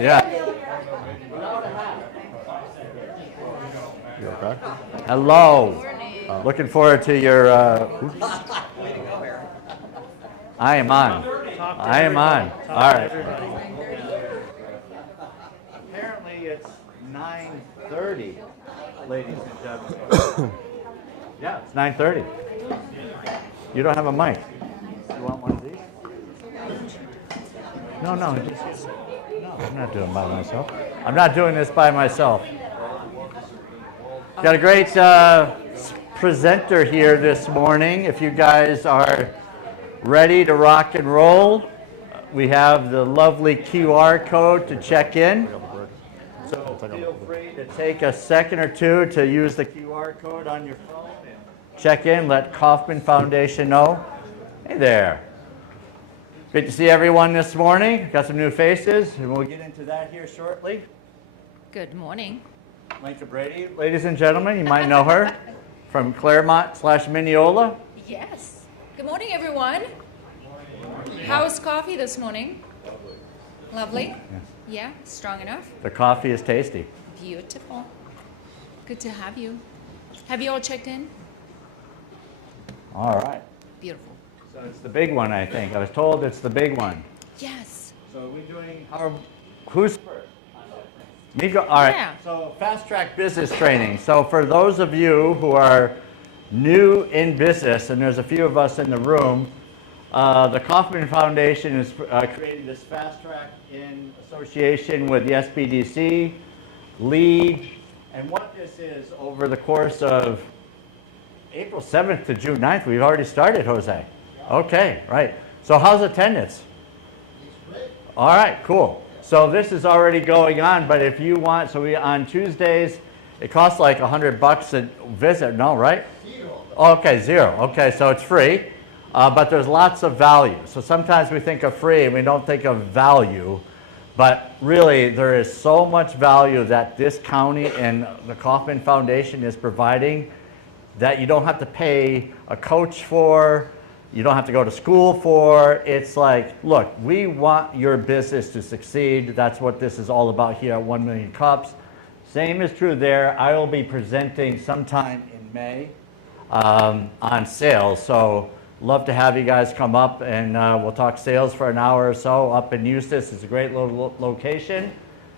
Yeah. You okay? Hello. Looking forward to your. I am on. I am on. All right. Apparently it's 9:30, ladies and gentlemen. Yeah, it's 9:30. You don't have a mic. You want one of these? No, no, I'm not doing it by myself. I'm not doing this by myself. Got a great presenter here this morning. If you guys are ready to rock and roll, we have the lovely QR code to check in. So feel free to take a second or two to use the QR code on your phone and check in. Let Kauffman Foundation know. Hey there. Great to see everyone this morning. Got some new faces, and we'll get into that here shortly. Good morning. Linka Brady, ladies and gentlemen, you might know her from Clermont/Mineola. Yes. Good morning, everyone. How's coffee this morning? Lovely? Yeah, strong enough? The coffee is tasty. Beautiful. Good to have you. Have you all checked in? All right. Beautiful. So it's the big one, I think. I was told it's the big one. Yes. So are we doing, who's first? Me go, all right. Yeah. So fast track business training. So for those of you who are new in business, and there's a few of us in the room, the Kauffman Foundation is creating this fast track in association with the SBDC, LEAD, and what this is over the course of April 7th to June 9th. We've already started, Jose. Okay, right. So how's attendance? All right, cool. So this is already going on, but if you want, so we on Tuesdays, it costs like $100 a visit, no, right? Zero. Okay, zero. Okay, so it's free, but there's lots of value. So sometimes we think of free and we don't think of value, but really there is so much value that this county and the Kauffman Foundation is providing that you don't have to pay a coach for, you don't have to go to school for. It's like, look, we want your business to succeed. That's what this is all about here at 1 Million Cups. Same is true there. I will be presenting sometime in May on sales. So love to have you guys come up and we'll talk sales for an hour or so up in Eustis. It's a great little location.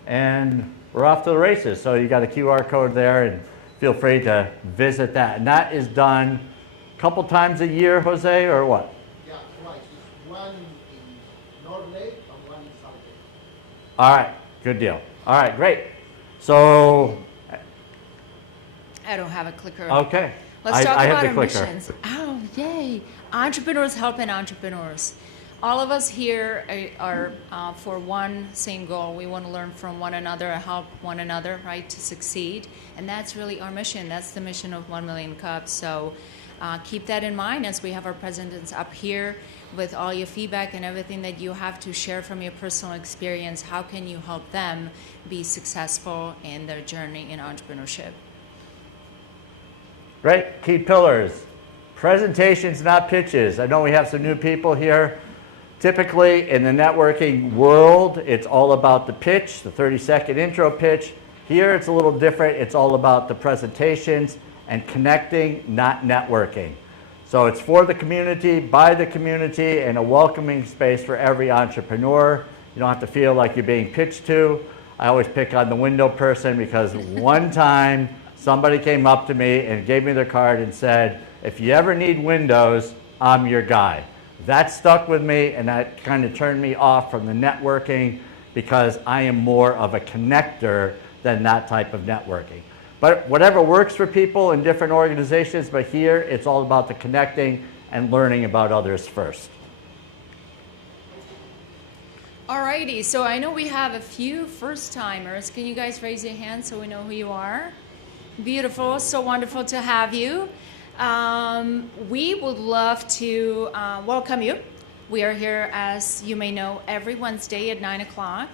And we're off to the races. So you got a QR code there and feel free to visit that. And that is done couple times a year, Jose, or what? Yeah, twice. It's one in North Lake and one in South Lake. All right, good deal. All right, great. So, I don't have a clicker. okay. Let's talk I about have the our clicker. missions. Oh, yay. Entrepreneurs helping entrepreneurs. All of us here are for one same goal. We want to learn from one another, help one another, right, to succeed. And that's really our mission. That's the mission of 1 Million Cups. So keep that in mind as we have our presidents up here with all your feedback and everything that you have to share from your personal experience. How can you help them be successful in their journey in entrepreneurship? Great. Key pillars. Presentations, not pitches. I know we have some new people here. Typically in the networking world, it's all about the pitch, the 30-second intro pitch. Here it's a little different. It's all about the presentations and connecting, not networking. So it's for the community, by the community, and a welcoming space for every entrepreneur. You don't have to feel like you're being pitched to. I always pick on the window person because one time somebody came up to me and gave me their card and said, if you ever need windows, I'm your guy. That stuck with me and that kind of turned me off from the networking because I am more of a connector than that type of networking. But whatever works for people in different organizations, but here it's all about the connecting and learning about others first. Alrighty, so I know we have a few first-timers. Can you guys raise your hands so we know who you are? Beautiful, so wonderful to have you. We would love to welcome you. We are here, as you may know, every Wednesday at 9 o'clock.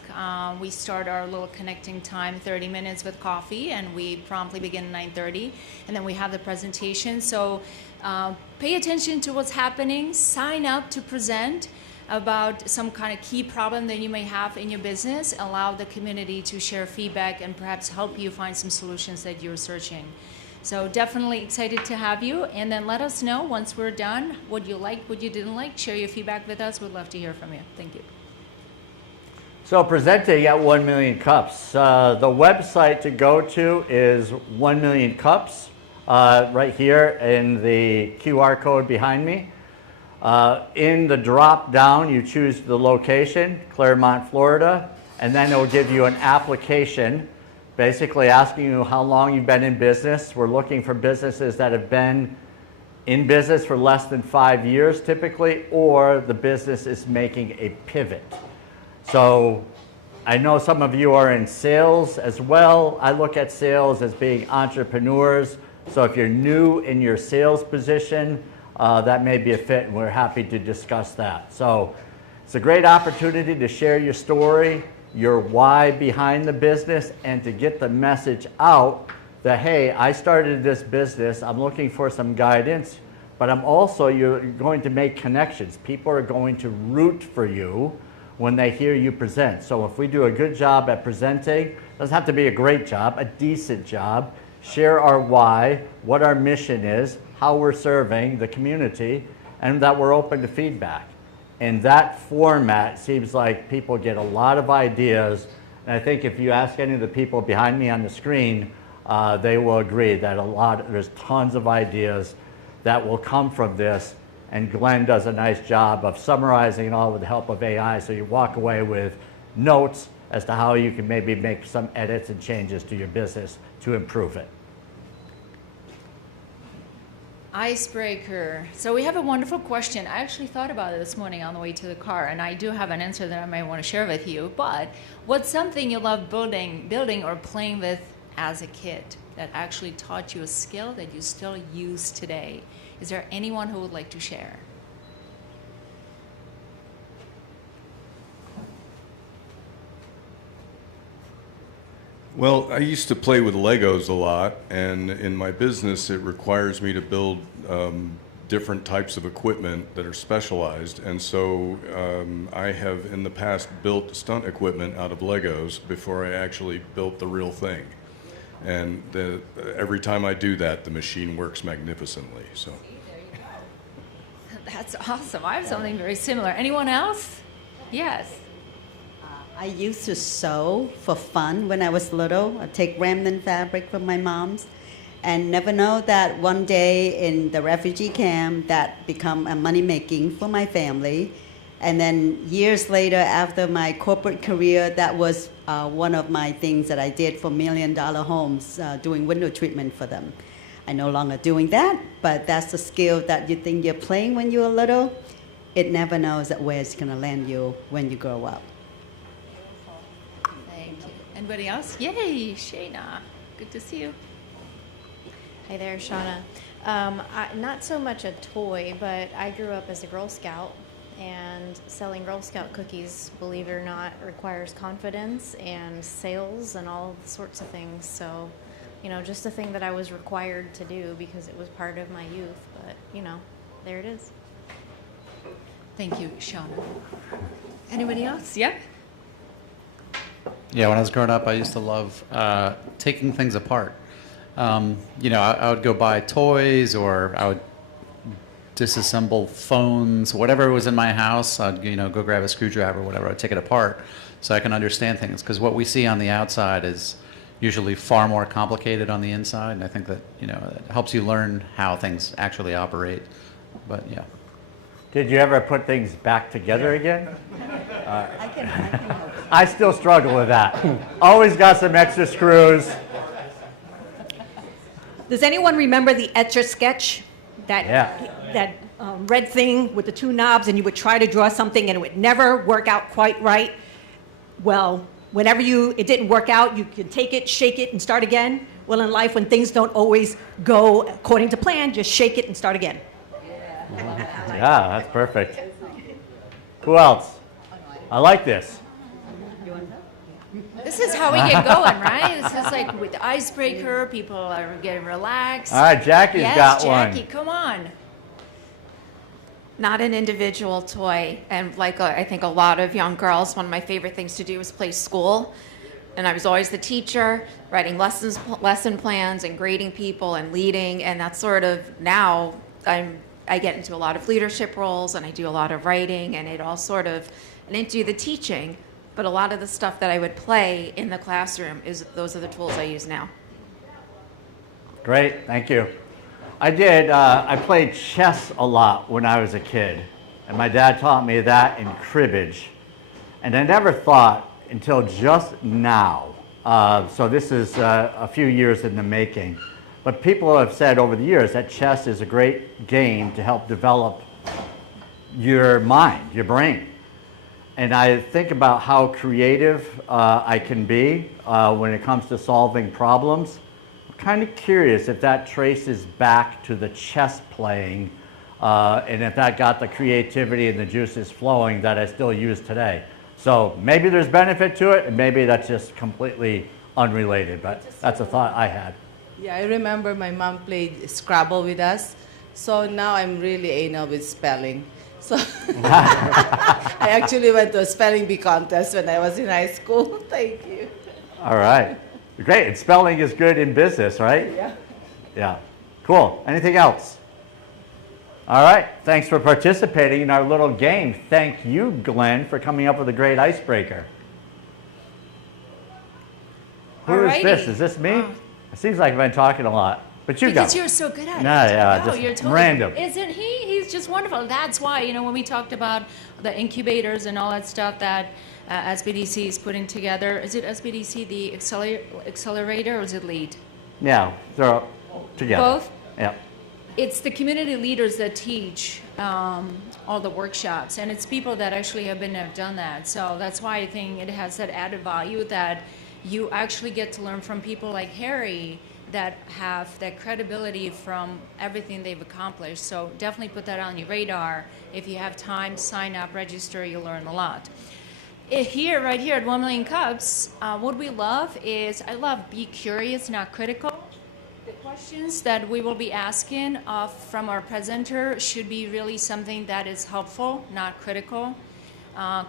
We start our little connecting time, 30 minutes with coffee, and we promptly begin at 9:30. And then we have the presentation. So pay attention to what's happening. Sign up to present. about some kind of key problem that you may have in your business. Allow the community to share feedback and perhaps help you find some solutions that you're searching. So definitely excited to have you. And then let us know once we're done what you liked, what you didn't like. Share your feedback with us. We'd love to hear from you. Thank you. So presenting at 1 Million Cups. The website to go to is 1 Million Cups, right here in the QR code behind me. In the drop down, you choose the location, Clermont, Florida, and then it will give you an application basically asking you how long you've been in business. We're looking for businesses that have been in business for less than 5 years typically, or the business is making a pivot. So I know some of you are in sales as well. I look at sales as being entrepreneurs. So if you're new in your sales position, that may be a fit, and we're happy to discuss that. So it's a great opportunity to share your story, your why behind the business, and to get the message out that, hey, I started this business, I'm looking for some guidance, but you're going to make connections. People are going to root for you when they hear you present. So if we do a good job at presenting, doesn't have to be a great job, a decent job, share our why, what our mission is, how we're serving the community, and that we're open to feedback. In that format, seems like people get a lot of ideas, and I think if you ask any of the people behind me on the screen, they will agree that there's tons of ideas that will come from this, and Glenn does a nice job of summarizing it all with the help of AI, so you walk away with notes as to how you can maybe make some edits and changes to your business to improve it. Icebreaker. So we have a wonderful question. I actually thought about it this morning on the way to the car, and I do have an answer that I might want to share with you. But what's something you love building or playing with as a kid that actually taught you a skill that you still use today? Is there anyone who would like to share? Well, I used to play with Legos a lot, and in my business it requires me to build different types of equipment that are specialized, and so I have in the past built stunt equipment out of Legos before I actually built the real thing. And every time I do that, the machine works magnificently. So. That's awesome. I have something very similar. Anyone else? Yes. I used to sew for fun when I was little. I'd take remnant fabric from my mom's and never know that one day in the refugee camp that become a money making for my family. And then years later, after my corporate career, that was one of my things that I did for $1 million homes, doing window treatment for them. I'm no longer doing that, but that's the skill that you think you're playing when you're little. It never knows that where it's going to land you when you grow up. Thank you. Anybody else? Yay, Shayna. Good to see you. Hi there, Shauna. Not so much a toy, but I grew up as a Girl Scout, and selling Girl Scout cookies, believe it or not, requires confidence and sales and all sorts of things. So, just a thing that I was required to do because it was part of my youth. But, there it is. Thank you, Shauna. Anybody else? Yeah? Yeah, when I was growing up, I used to love taking things apart. I would go buy toys, or I would disassemble phones, whatever was in my house. I'd go grab a screwdriver or whatever. I'd take it apart so I can understand things, because what we see on the outside is usually far more complicated on the inside, and I think that it helps you learn how things actually operate. But yeah. Did you ever put things back together again? I can help. I still struggle with that. Always got some extra screws. Does anyone remember the Etch-a-Sketch? That red thing with the two knobs, and you would try to draw something and it would never work out quite right? Well, whenever it didn't work out, you could take it, shake it, and start again. Well, in life, when things don't always go according to plan, just shake it and start again. Yeah, that's perfect. Who else? I like this. This is how we get going, right? This is like with the icebreaker, people are getting relaxed. All right, Jackie's got one. Jackie, come on. not an individual toy. And I think a lot of young girls, one of my favorite things to do is play school. And I was always the teacher, writing lesson plans and grading people and leading. And that's sort of now I get into a lot of leadership roles and I do a lot of writing and it all sort of, I didn't do the teaching, but a lot of the stuff that I would play in the classroom those are the tools I use now. Great, thank you. I played chess a lot when I was a kid, and my dad taught me that in cribbage. And I never thought until just now, so this is a few years in the making, but people have said over the years that chess is a great game to help develop your mind, your brain. And I think about how creative I can be when it comes to solving problems. I'm kind of curious if that traces back to the chess playing and if that got the creativity and the juices flowing that I still use today. So maybe there's benefit to it and maybe that's just completely unrelated, but that's a thought I had. Yeah, I remember my mom played Scrabble with us, so now I'm really anal with spelling. So I actually went to a spelling bee contest when I was in high school. Thank you. All right. Great. And spelling is good in business, right? Yeah. Yeah. Cool. Anything else? All right. Thanks for participating in our little game. Thank you, Glenn, for coming up with a great icebreaker. Who is this? Is this me? It seems like I've been talking a lot. But you go. Because you're so good at it. Yeah, No, just you're totally, random. Isn't he? He's just wonderful. That's why, when we talked about the incubators and all that stuff that SBDC is putting together, is it SBDC, the accelerator, or is it LEAD? Yeah, they're together. Both? Yeah. It's the community leaders that teach all the workshops, and it's people that actually have done that. So that's why I think it has that added value that you actually get to learn from people like Harry that have that credibility from everything they've accomplished. So definitely put that on your radar. If you have time, sign up, register, you'll learn a lot. Right here at 1 Million Cups, what we love is, be curious, not critical. The questions that we will be asking from our presenter should be really something that is helpful, not critical.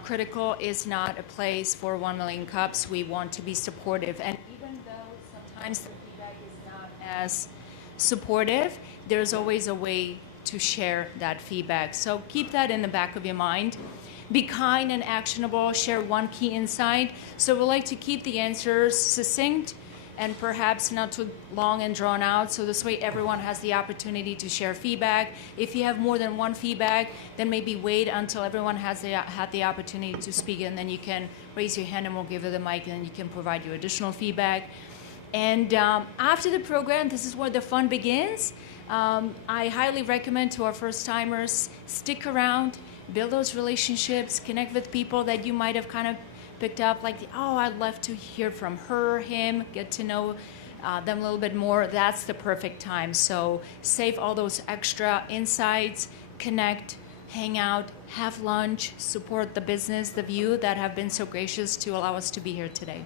Critical is not a place for 1 Million Cups. We want to be supportive. And even though sometimes the feedback is not as supportive, there's always a way to share that feedback. So keep that in the back of your mind. Be kind and actionable. Share one key insight. So we like to keep the answers succinct and perhaps not too long and drawn out, so this way everyone has the opportunity to share feedback. If you have more than one feedback, then maybe wait until everyone has had the opportunity to speak, and then you can raise your hand and we'll give you the mic, and then you can provide your additional feedback. And after the program, this is where the fun begins. I highly recommend to our first-timers, stick around, build those relationships, connect with people that you might have kind of picked up, like, I'd love to hear from her, him, get to know them a little bit more. That's the perfect time. So save all those extra insights, connect, hang out, have lunch, support the business, the view that have been so gracious to allow us to be here today.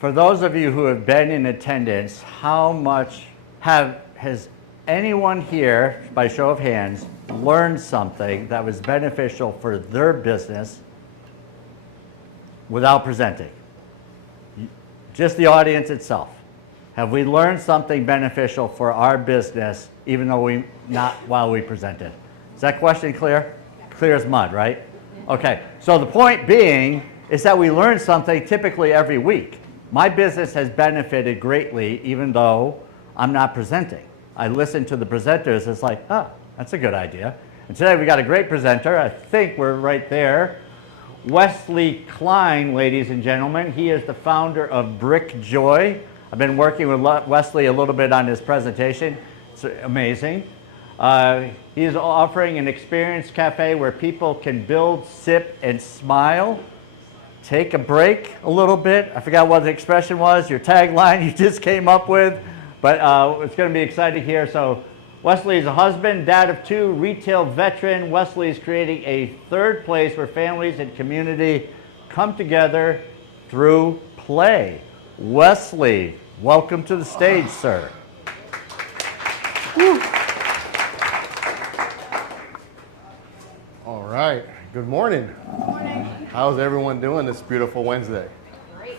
For those of you who have been in attendance, how much has anyone here, by show of hands, learned something that was beneficial for their business without presenting? Just the audience itself. Have we learned something beneficial for our business, even though not while we presented? Is that question clear? Clear as mud, right? Okay, so the point being is that we learn something typically every week. My business has benefited greatly, even though I'm not presenting. I listen to the presenters, it's like, that's a good idea. And today we got a great presenter. I think we're right there. Wesley Klein, ladies and gentlemen. He is the founder of Brick Joy. I've been working with Wesley a little bit on his presentation. It's amazing. He is offering an experience cafe where people can build, sip, and smile. Take a break a little bit. I forgot what the expression was, your tagline you just came up with. But it's going to be exciting here. So Wesley is a husband, dad of two, retail veteran. Wesley is creating a third place where families and community come together through play. Wesley, welcome to the stage, sir. right, good morning. Good morning. How's everyone doing this beautiful Wednesday? Great.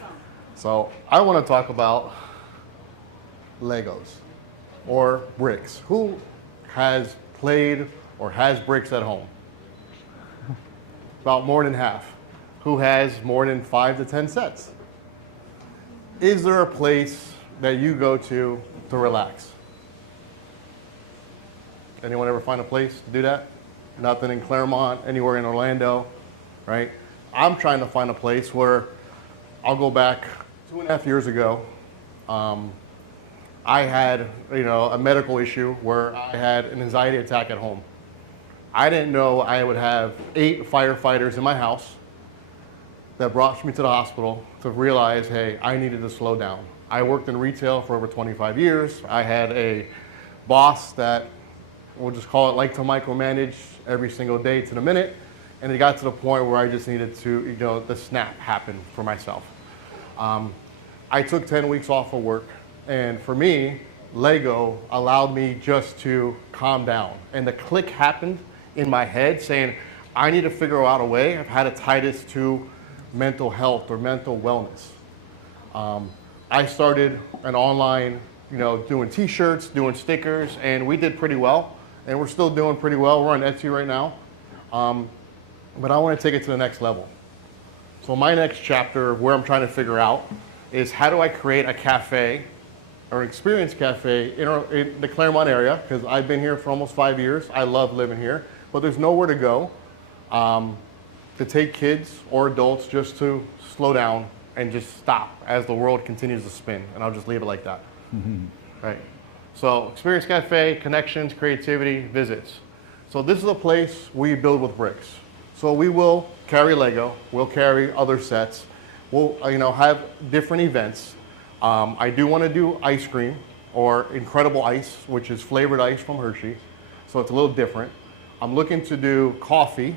So I want to talk about Legos or bricks. Who has played or has bricks at home? About more than half. Who has more than 5 to 10 sets? Is there a place that you go to relax? Anyone ever find a place to do that? Nothing in Clermont, anywhere in Orlando, right? I'm trying to find a place where I'll go back 2.5 years ago. I had, a medical issue where I had an anxiety attack at home. I didn't know I would have 8 firefighters in my house that brought me to the hospital to realize, hey, I needed to slow down. I worked in retail for over 25 years. I had a boss that, we'll just call it, like to micromanage every single day to the minute. And it got to the point where I just needed to, the snap happened for myself. I took 10 weeks off of work. And for me, Lego allowed me just to calm down. And the click happened in my head saying, I need to figure out a way of how to tie this to mental health or mental wellness. I started an online, doing t-shirts, doing stickers, and we did pretty well. And we're still doing pretty well. We're on Etsy right now. But I want to take it to the next level. So my next chapter, where I'm trying to figure out, is how do I create a cafe or an experience cafe in the Clermont area, because I've been here for almost 5 years. I love living here, but there's nowhere to go to take kids or adults just to slow down and just stop as the world continues to spin. And I'll just leave it like that. Right. So experience cafe, connections, creativity, visits. So this is a place we build with bricks. So we will carry Lego, we'll carry other sets, we'll have different events. I do want to do ice cream or Incredible Ice, which is flavored ice from Hershey. So it's a little different. I'm looking to do coffee.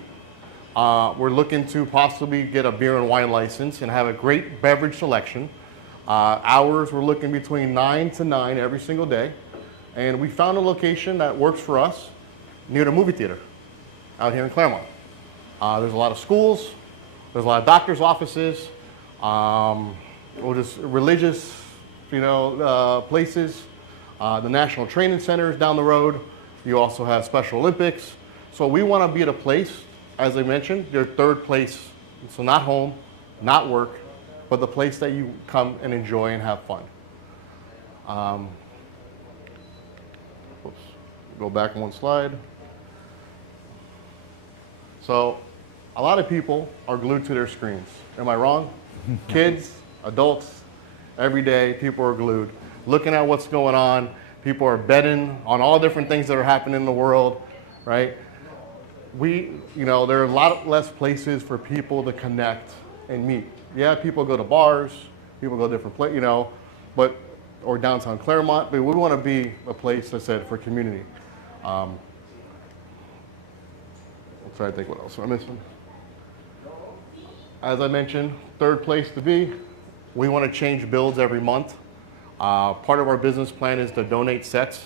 We're looking to possibly get a beer and wine license and have a great beverage selection. Hours, we're looking between 9 to 9 every single day. And we found a location that works for us near the movie theater out here in Clermont. There's a lot of schools, there's a lot of doctor's offices, or just religious, places. The National Training Center is down the road. You also have Special Olympics. So we want to be at a place, as I mentioned, your third place. So not home, not work, but the place that you come and enjoy and have fun. Oops, go back one slide. So a lot of people are glued to their screens. Am I wrong? Kids, adults, every day people are glued, looking at what's going on. People are betting on all different things that are happening in the world, right? There are a lot less places for people to connect and meet. Yeah, people go to bars, people go different places, or downtown Clermont, but we want to be a place, I said, for community. I'm trying to think what else am I missing. As I mentioned, third place to be. We want to change builds every month. Part of our business plan is to donate sets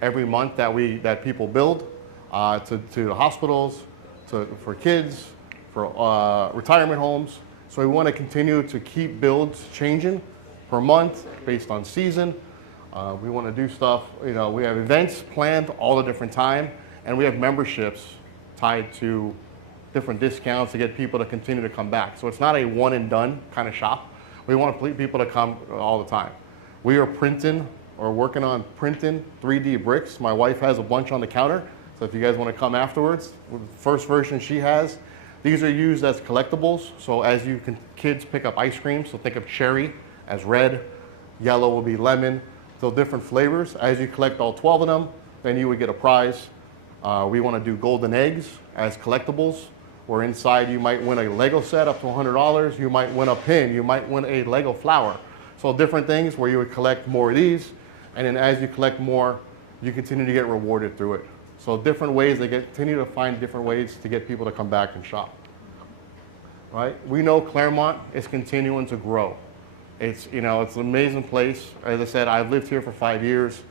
every month that people build to the hospitals, for kids, for retirement homes. So we want to continue to keep builds changing per month based on season. We want to do stuff, we have events planned all the different time, and we have memberships tied to different discounts to get people to continue to come back. So it's not a one and done kind of shop. We want people to come all the time. We are working on printing 3D bricks. My wife has a bunch on the counter. So if you guys want to come afterwards, the first version she has, these are used as collectibles. So as kids pick up ice cream, so think of cherry as red, yellow will be lemon, so different flavors. As you collect all 12 of them, then you would get a prize. We want to do golden eggs as collectibles, where inside you might win a Lego set up to $100, you might win a pin, you might win a Lego flower. So different things where you would collect more of these, and then as you collect more, you continue to get rewarded through it. So different ways, they continue to find different ways to get people to come back and shop. Right? We know Clermont is continuing to grow. It's an amazing place. As I said, I've lived here for 5 years.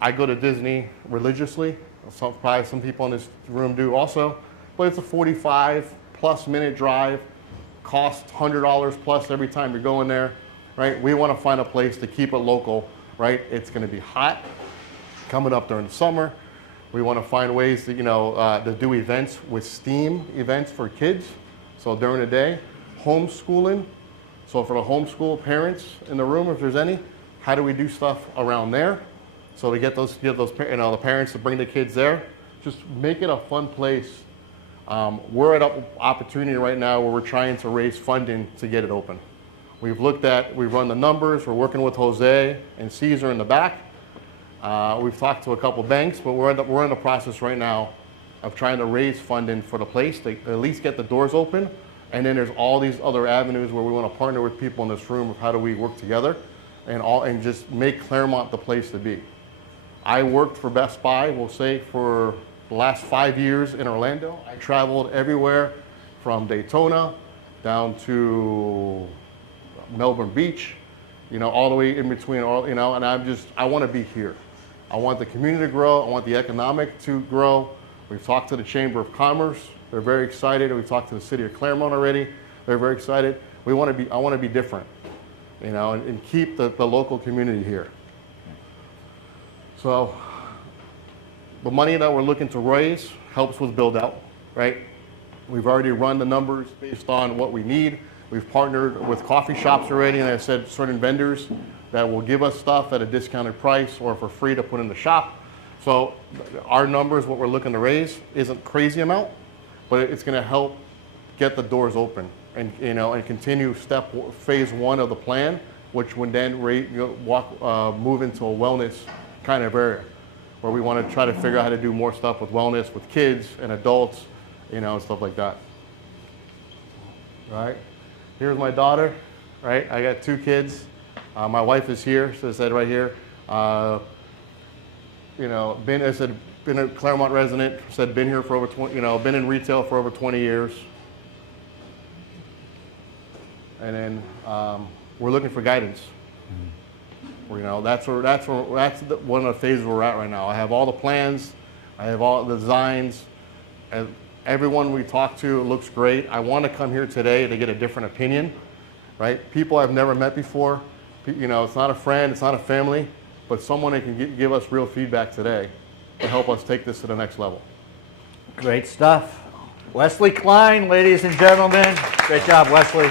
I go to Disney religiously. Probably some people in this room do also. but it's a 45+ minute drive, costs $100 plus every time you're going there, right? We want to find a place to keep it local, right? It's going to be hot coming up during the summer. We want to find ways to, to do events with STEAM events for kids. So during the day, homeschooling. So for the homeschool parents in the room, if there's any, how do we do stuff around there? So to get the parents to bring the kids there, just make it a fun place. We're at an opportunity right now where we're trying to raise funding to get it open. We've run the numbers. We're working with Jose and Caesar in the back. We've talked to a couple banks, but we're in the process right now of trying to raise funding for the place to at least get the doors open. And then there's all these other avenues where we want to partner with people in this room of how do we work together and just make Clermont the place to be. I worked for Best Buy, we'll say, for the last 5 years in Orlando. I traveled everywhere from Daytona down to Melbourne Beach, all the way in between, and I want to be here. I want the community to grow. I want the economic to grow. We've talked to the Chamber of Commerce. They're very excited. We've talked to the City of Clermont already. They're very excited. I want to be different, and keep the local community here. So the money that we're looking to raise helps with build out, right? We've already run the numbers based on what we need. We've partnered with coffee shops already, and I said certain vendors that will give us stuff at a discounted price or for free to put in the shop. So our numbers, what we're looking to raise, isn't crazy amount, but it's going to help get the doors open and and continue phase 1 of the plan, which would then move into a wellness kind of area where we want to try to figure out how to do more stuff with wellness with kids and adults, and stuff like that. Right? Here's my daughter, right? I got 2 kids. My wife is here, so I said right here. Been a Clermont resident, said been here for over 20, been in retail for over 20 years. And then we're looking for guidance. That's one of the phases we're at right now. I have all the plans, I have all the designs. Everyone we talk to looks great. I want to come here today to get a different opinion, right? People I've never met before. It's not a friend, it's not a family, but someone that can give us real feedback today to help us take this to the next level. Great stuff. Wesley Klein, ladies and gentlemen. Great job, Wesley.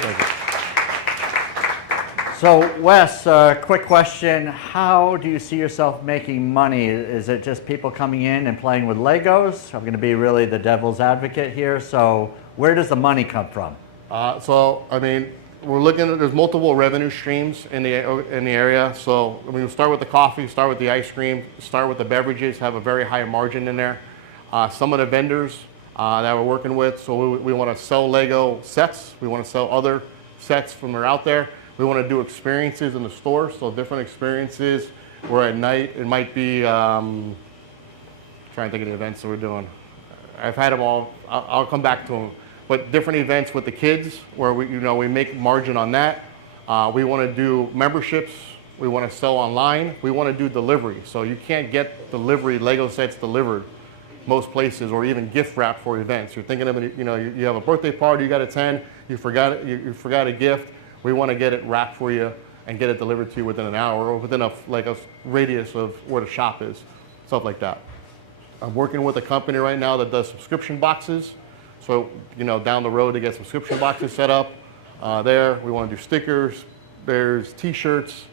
So, Wes, quick question. How do you see yourself making money? Is it just people coming in and playing with Legos? I'm going to be really the devil's advocate here. So, where does the money come from? We're looking at, there's multiple revenue streams in the area. So, we'll start with the coffee, start with the ice cream, start with the beverages, have a very high margin in there. Some of the vendors that we're working with, so we want to sell Lego sets. We want to sell other sets from that are out there. We want to do experiences in the store, so different experiences where at night it might be, trying to think of the events that we're doing. I've had them all, I'll come back to them. But different events with the kids where we make margin on that. We want to do memberships. We want to sell online. We want to do delivery. So you can't get delivery, Lego sets delivered most places, or even gift wrap for events. You're thinking of it, you have a birthday party you got to attend, you forgot a gift. We want to get it wrapped for you and get it delivered to you within an hour or within a radius of where the shop is, stuff like that. I'm working with a company right now that does subscription boxes. So, down the road to get subscription boxes set up there. We want to do stickers. There's t-shirts.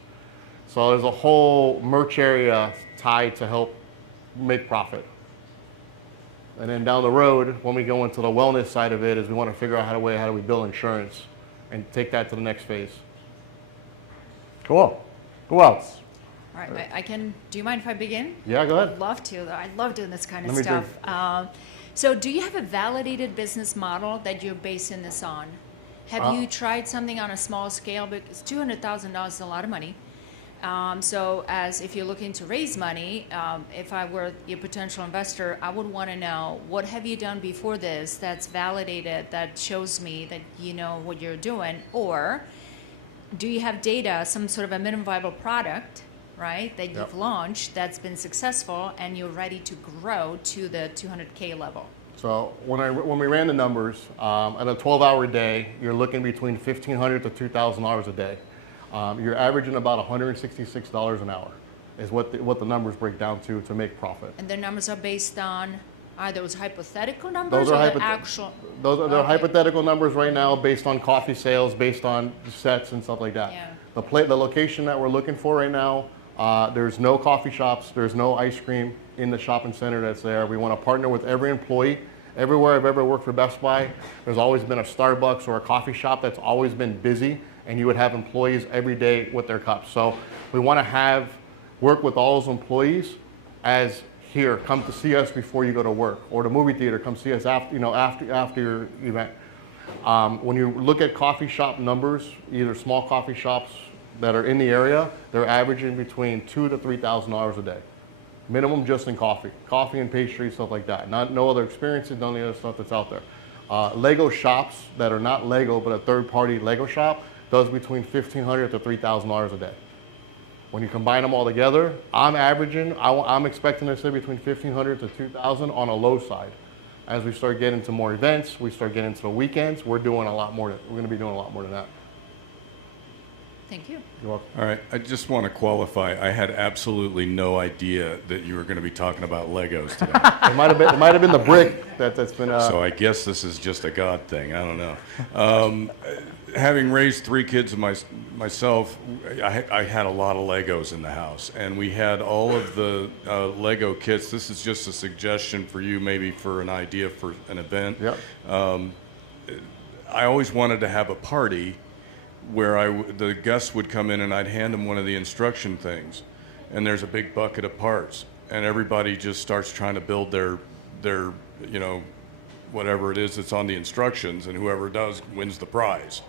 So there's a whole merch area tied to help make profit. And then down the road, when we go into the wellness side of it, is we want to figure out how do we build insurance and take that to the next phase. Cool. Who else? All right, do you mind if I begin? Yeah, go ahead. I'd love to, though. I love doing this kind of stuff. So do you have a validated business model that you're basing this on? Have you tried something on a small scale? Because $200,000 is a lot of money. So if you're looking to raise money, if I were your potential investor, I would want to know, what have you done before this that's validated, that shows me that you know what you're doing? Or do you have data, some sort of a minimum viable product, right, that you've launched that's been successful and you're ready to grow to the 200K level? So when we ran the numbers, at a 12-hour day, you're looking between $1,500 to $2,000 a day. You're averaging about $166 an hour is what the numbers break down to make profit. And the numbers are based on, are those hypothetical numbers Those or are the actual? Those are Okay. hypothetical numbers right now based on coffee sales, based on sets and stuff like that. Yeah. The location that we're looking for right now, there's no coffee shops, there's no ice cream in the shopping center that's there. We want to partner with every employee. Everywhere I've ever worked for Best Buy, there's always been a Starbucks or a coffee shop that's always been busy, and you would have employees every day with their cups. So we want to work with all those employees as here, come to see us before you go to work, or the movie theater, come see us after your event. When you look at coffee shop numbers, either small coffee shops that are in the area, they're averaging between $2,000 to $3,000 a day. Minimum just in coffee and pastry, stuff like that. No other experiences, none of the other stuff that's out there. Lego shops that are not Lego, but a third-party Lego shop does between $1,500 to $3,000 a day. When you combine them all together, I'm expecting to say between $1,500 to $2,000 on a low side. As we start getting into more events, we start getting into the weekends, we're going to be doing a lot more than that. Thank you. You're welcome. All right, I just want to qualify. I had absolutely no idea that you were going to be talking about Legos today. It might have been the brick that's been. So I guess this is just a God thing. I don't know. Having raised 3 kids myself, I had a lot of Legos in the house, and we had all of the Lego kits. This is just a suggestion for you, maybe for an idea for an event. Yep. I always wanted to have a party where the guests would come in and I'd hand them one of the instruction things, and there's a big bucket of parts, and everybody just starts trying to build their whatever it is that's on the instructions, and whoever does wins the prize.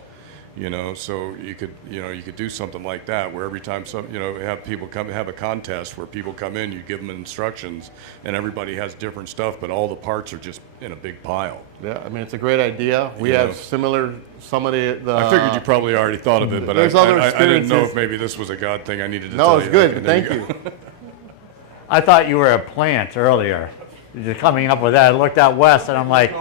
So you could do something like that where every time have people come, have a contest where people come in, you give them instructions, and everybody has different stuff, but all the parts are just in a big pile. Yeah, I mean, it's a great idea. We have some of the. I figured you probably already thought of it, but I didn't know if maybe this was a God thing I needed to tell you. No, it's good. Thank you. I thought you were a plant earlier. You're coming up with that. I looked out west and I'm like.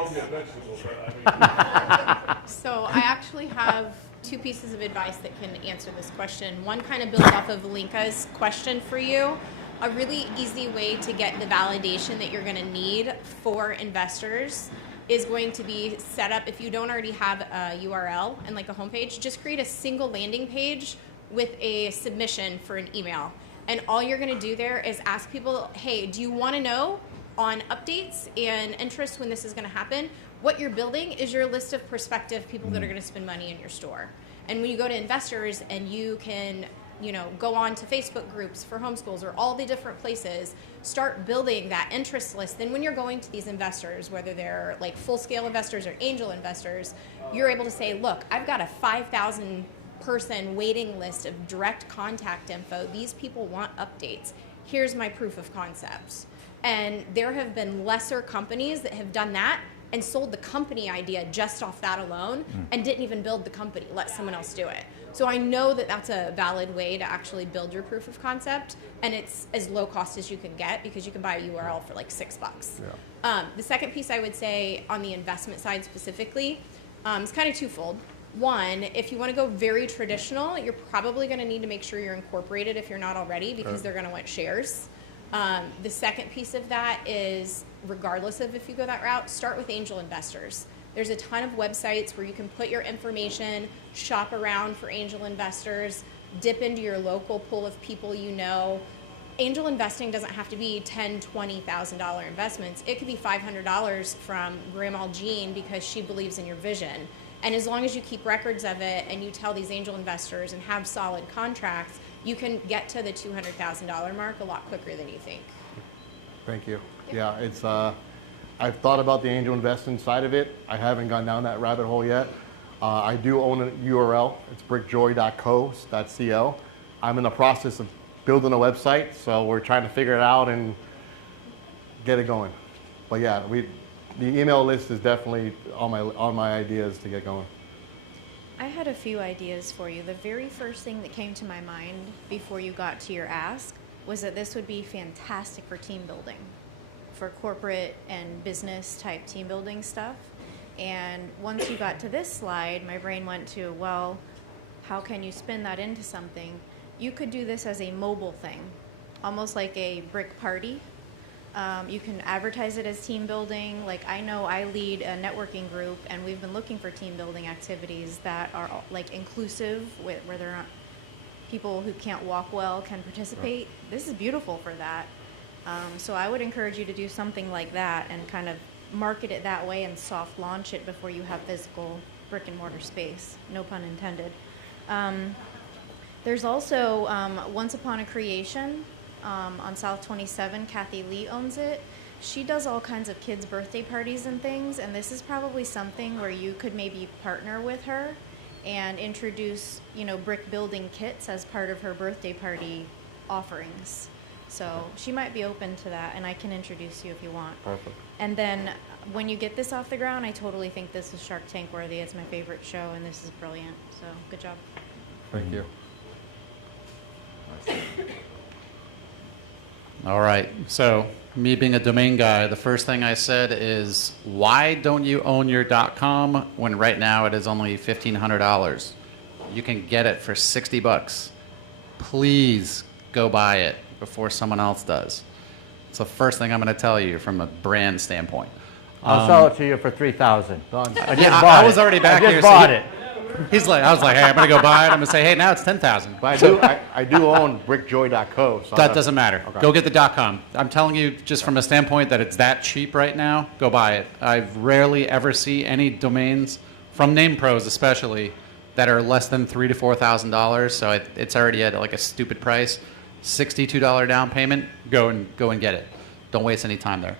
So I actually have 2 pieces of advice that can answer this question. One kind of builds off of Linka's question for you. A really easy way to get the validation that you're going to need for investors is going to be set up, if you don't already have a URL and like a homepage, just create a single landing page with a submission for an email. And all you're going to do there is ask people, hey, do you want to know on updates and interest when this is going to happen? What you're building is your list of prospective people that are going to spend money in your store. And when you go to investors and you can, go on to Facebook groups for homeschools or all the different places, start building that interest list. Then when you're going to these investors, whether they're like full-scale investors or angel investors, you're able to say, look, I've got a 5,000 person waiting list of direct contact info. These people want updates. Here's my proof of concepts. And there have been lesser companies that have done that and sold the company idea just off that alone and didn't even build the company, let someone else do it. So I know that that's a valid way to actually build your proof of concept, and it's as low cost as you can get because you can buy a URL for like $6. Yeah. The second piece I would say on the investment side specifically, is kind of twofold. One, if you want to go very traditional, you're probably going to need to make sure you're incorporated if you're not already, because they're going to want shares. The second piece of that is, regardless of if you go that route, start with angel investors. There's a ton of websites where you can put your information, shop around for angel investors, dip into your local pool of people you know. Angel investing doesn't have to be $10,000, $20,000 investments. It could be $500 from Grandma Jean because she believes in your vision. And as long as you keep records of it and you tell these angel investors and have solid contracts, you can get to the $200,000 mark a lot quicker than you think. Thank you. Yeah, it's. I've thought about the angel investing side of it. I haven't gone down that rabbit hole yet. I do own a URL. It's brickjoy.co.cl. I'm in the process of building a website, so we're trying to figure it out and get it going. But yeah, the email list is definitely on my ideas to get going. I had a few ideas for you. The very first thing that came to my mind before you got to your ask was that this would be fantastic for team building. for corporate and business type team building stuff. And once you got to this slide, my brain went to, well, how can you spin that into something? You could do this as a mobile thing, almost like a brick party. You can advertise it as team building. Like, I know I lead a networking group, and we've been looking for team building activities that are like inclusive, where they're not people who can't walk well can participate. This is beautiful for that. So I would encourage you to do something like that and kind of market it that way and soft launch it before you have physical brick and mortar space. No pun intended. There's also Once Upon a Creation on South 27. Kathy Lee owns it. She does all kinds of kids' birthday parties and things, and this is probably something where you could maybe partner with her and introduce, brick building kits as part of her birthday party offerings. So she might be open to that, and I can introduce you if you want. Perfect. And then when you get this off the ground, I totally think this is Shark Tank worthy. It's my favorite show, and this is brilliant. So good job. Thank you. All right. So me being a domain guy, the first thing I said is, why don't you own your .com when right now it is only $1,500? You can get it for $60. Please go buy it before someone else does. It's the first thing I'm going to tell you from a brand standpoint. I'll sell it to you for $3,000. I was already back I here. just bought it. I was like, hey, I'm going to go buy it. I'm going to say, hey, now it's $10,000. But I do own brickjoy.co. So That doesn't matter. Okay. Go get the .com. I'm telling you, just from a standpoint that it's that cheap right now, go buy it. I've rarely ever see any domains, from name pros especially, that are less than $3,000 to $4,000. So it's already at like a stupid price. $62 down payment. Go and get it. Don't waste any time there.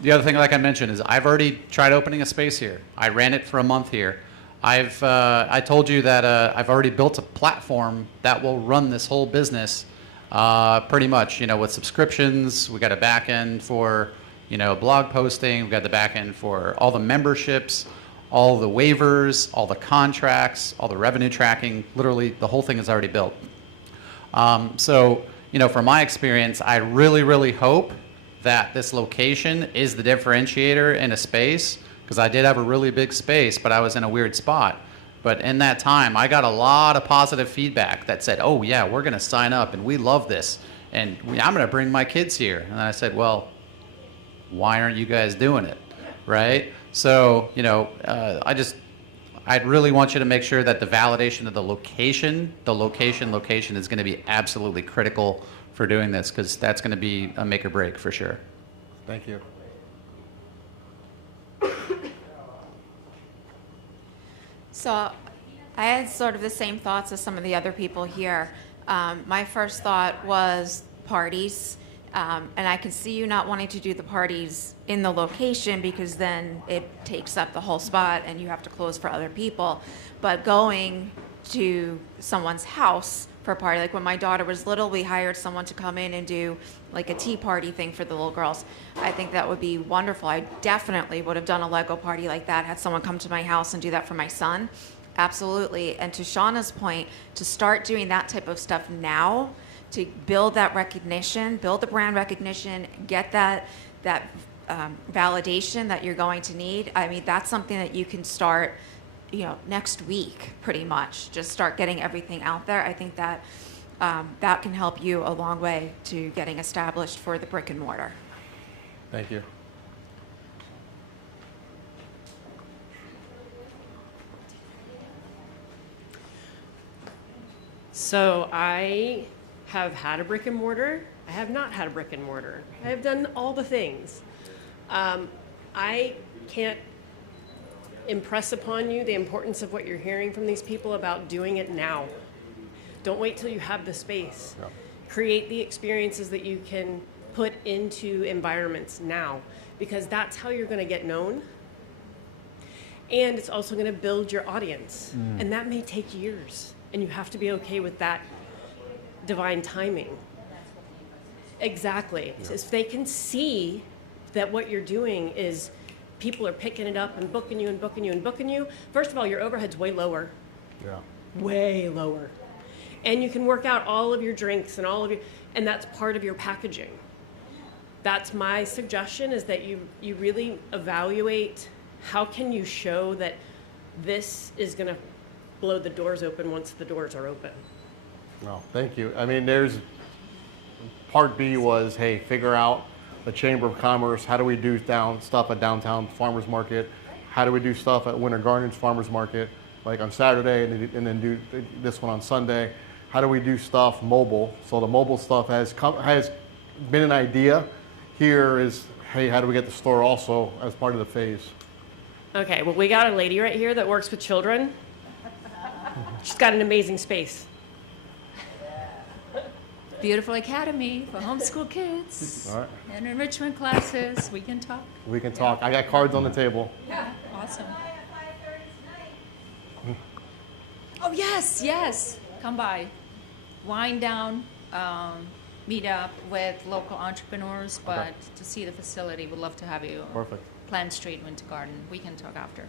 The other thing, like I mentioned, is I've already tried opening a space here. I ran it for a month here. I told you that I've already built a platform that will run this whole business pretty much, with subscriptions. We got a back end for, blog posting. We got the back end for all the memberships, all the waivers, all the contracts, all the revenue tracking. Literally, the whole thing is already built. So, from my experience, I really, really hope that this location is the differentiator in a space, because I did have a really big space, but I was in a weird spot. But in that time, I got a lot of positive feedback that said, oh yeah, we're going to sign up and we love this. And I'm going to bring my kids here. And I said, well, why aren't you guys doing it? Right? So, I'd really want you to make sure that the validation of the location is going to be absolutely critical for doing this, because that's going to be a make or break for sure. Thank you. So I had sort of the same thoughts as some of the other people here. My first thought was parties. And I can see you not wanting to do the parties in the location, because then it takes up the whole spot and you have to close for other people. But going to someone's house for a party, like when my daughter was little, we hired someone to come in and do like a tea party thing for the little girls. I think that would be wonderful. I definitely would have done a Lego party like that, had someone come to my house and do that for my son. Absolutely. And to Shauna's point, to start doing that type of stuff now, to build that recognition, build the brand recognition, get that validation that you're going to need. I mean, that's something that you can start, next week, pretty much. Just start getting everything out there. I think that that can help you a long way to getting established for the brick and mortar. Thank you. So I have had a brick and mortar. I have not had a brick and mortar. I have done all the things. I can't impress upon you the importance of what you're hearing from these people about doing it now. Don't wait till you have the space. Yeah. Create the experiences that you can put into environments now, because that's how you're going to get known. And it's also going to build your audience. And that may take years. And you have to be okay with that divine timing. Exactly. Yeah. So if they can see that what you're doing is people are picking it up and booking you and booking you and booking you, first of all, your overhead's way lower. Yeah. Way lower. And you can work out all of your drinks and and that's part of your packaging. that's my suggestion, is that you really evaluate how can you show that this is going to blow the doors open once the doors are open. No, thank you. I mean, there's, part B was, hey, figure out the Chamber of Commerce, how do we do stuff at downtown farmers market? How do we do stuff at Winter Gardens farmers market, like on Saturday, and then do this one on Sunday? How do we do stuff mobile? So the mobile stuff has been an idea. Here is, hey, how do we get the store also as part of the phase? Okay, well, we got a lady right here that works with children. She's got an amazing space. Beautiful academy for homeschool kids. All right. And enrichment classes. We can talk. We can talk. I got cards on the table. Yeah, awesome. Oh, yes, yes. Come by. Wind down, meet up with local entrepreneurs, but Okay. to see the facility, we'd love to have you. Perfect. Plant Street, Winter Garden. We can talk after.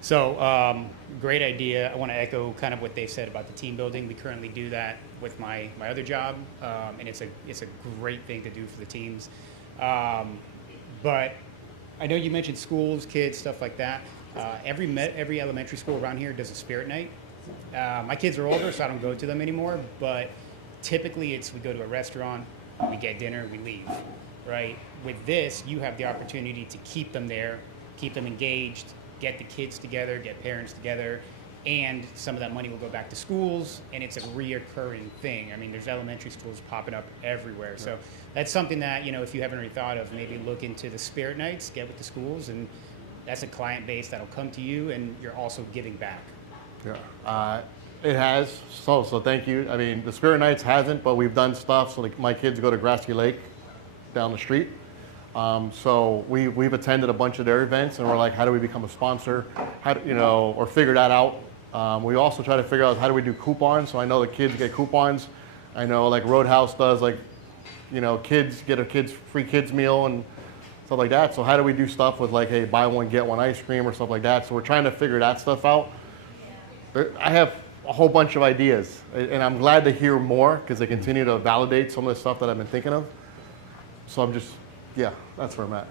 So, great idea. I want to echo kind of what they said about the team building. We currently do that with my other job, and it's a great thing to do for the teams. But I know you mentioned schools, kids, stuff like that. Every elementary school around here does a spirit night. My kids are older, so I don't go to them anymore. But typically, we go to a restaurant, we get dinner, we leave. Right? With this, you have the opportunity to keep them there, keep them engaged, get the kids together, get parents together, and some of that money will go back to schools, and it's a reoccurring thing. I mean, there's elementary schools popping up everywhere. So that's something that, if you haven't already thought of, maybe look into the spirit nights, get with the schools, and that's a client base that'll come to you, and you're also giving back. Yeah, it has. So thank you. I mean, the Spirit Nights hasn't, but we've done stuff. So like my kids go to Grassy Lake down the street. So we've attended a bunch of their events, and we're like, how do we become a sponsor? How do, or figure that out. We also try to figure out how do we do coupons. So I know the kids get coupons. I know like Roadhouse does, like, kids get a free kids meal and stuff like that. So how do we do stuff with like, hey, buy one get one ice cream or stuff like that? So we're trying to figure that stuff out. I have a whole bunch of ideas, and I'm glad to hear more because they continue to validate some of the stuff that I've been thinking of. So I'm just, that's where I'm at.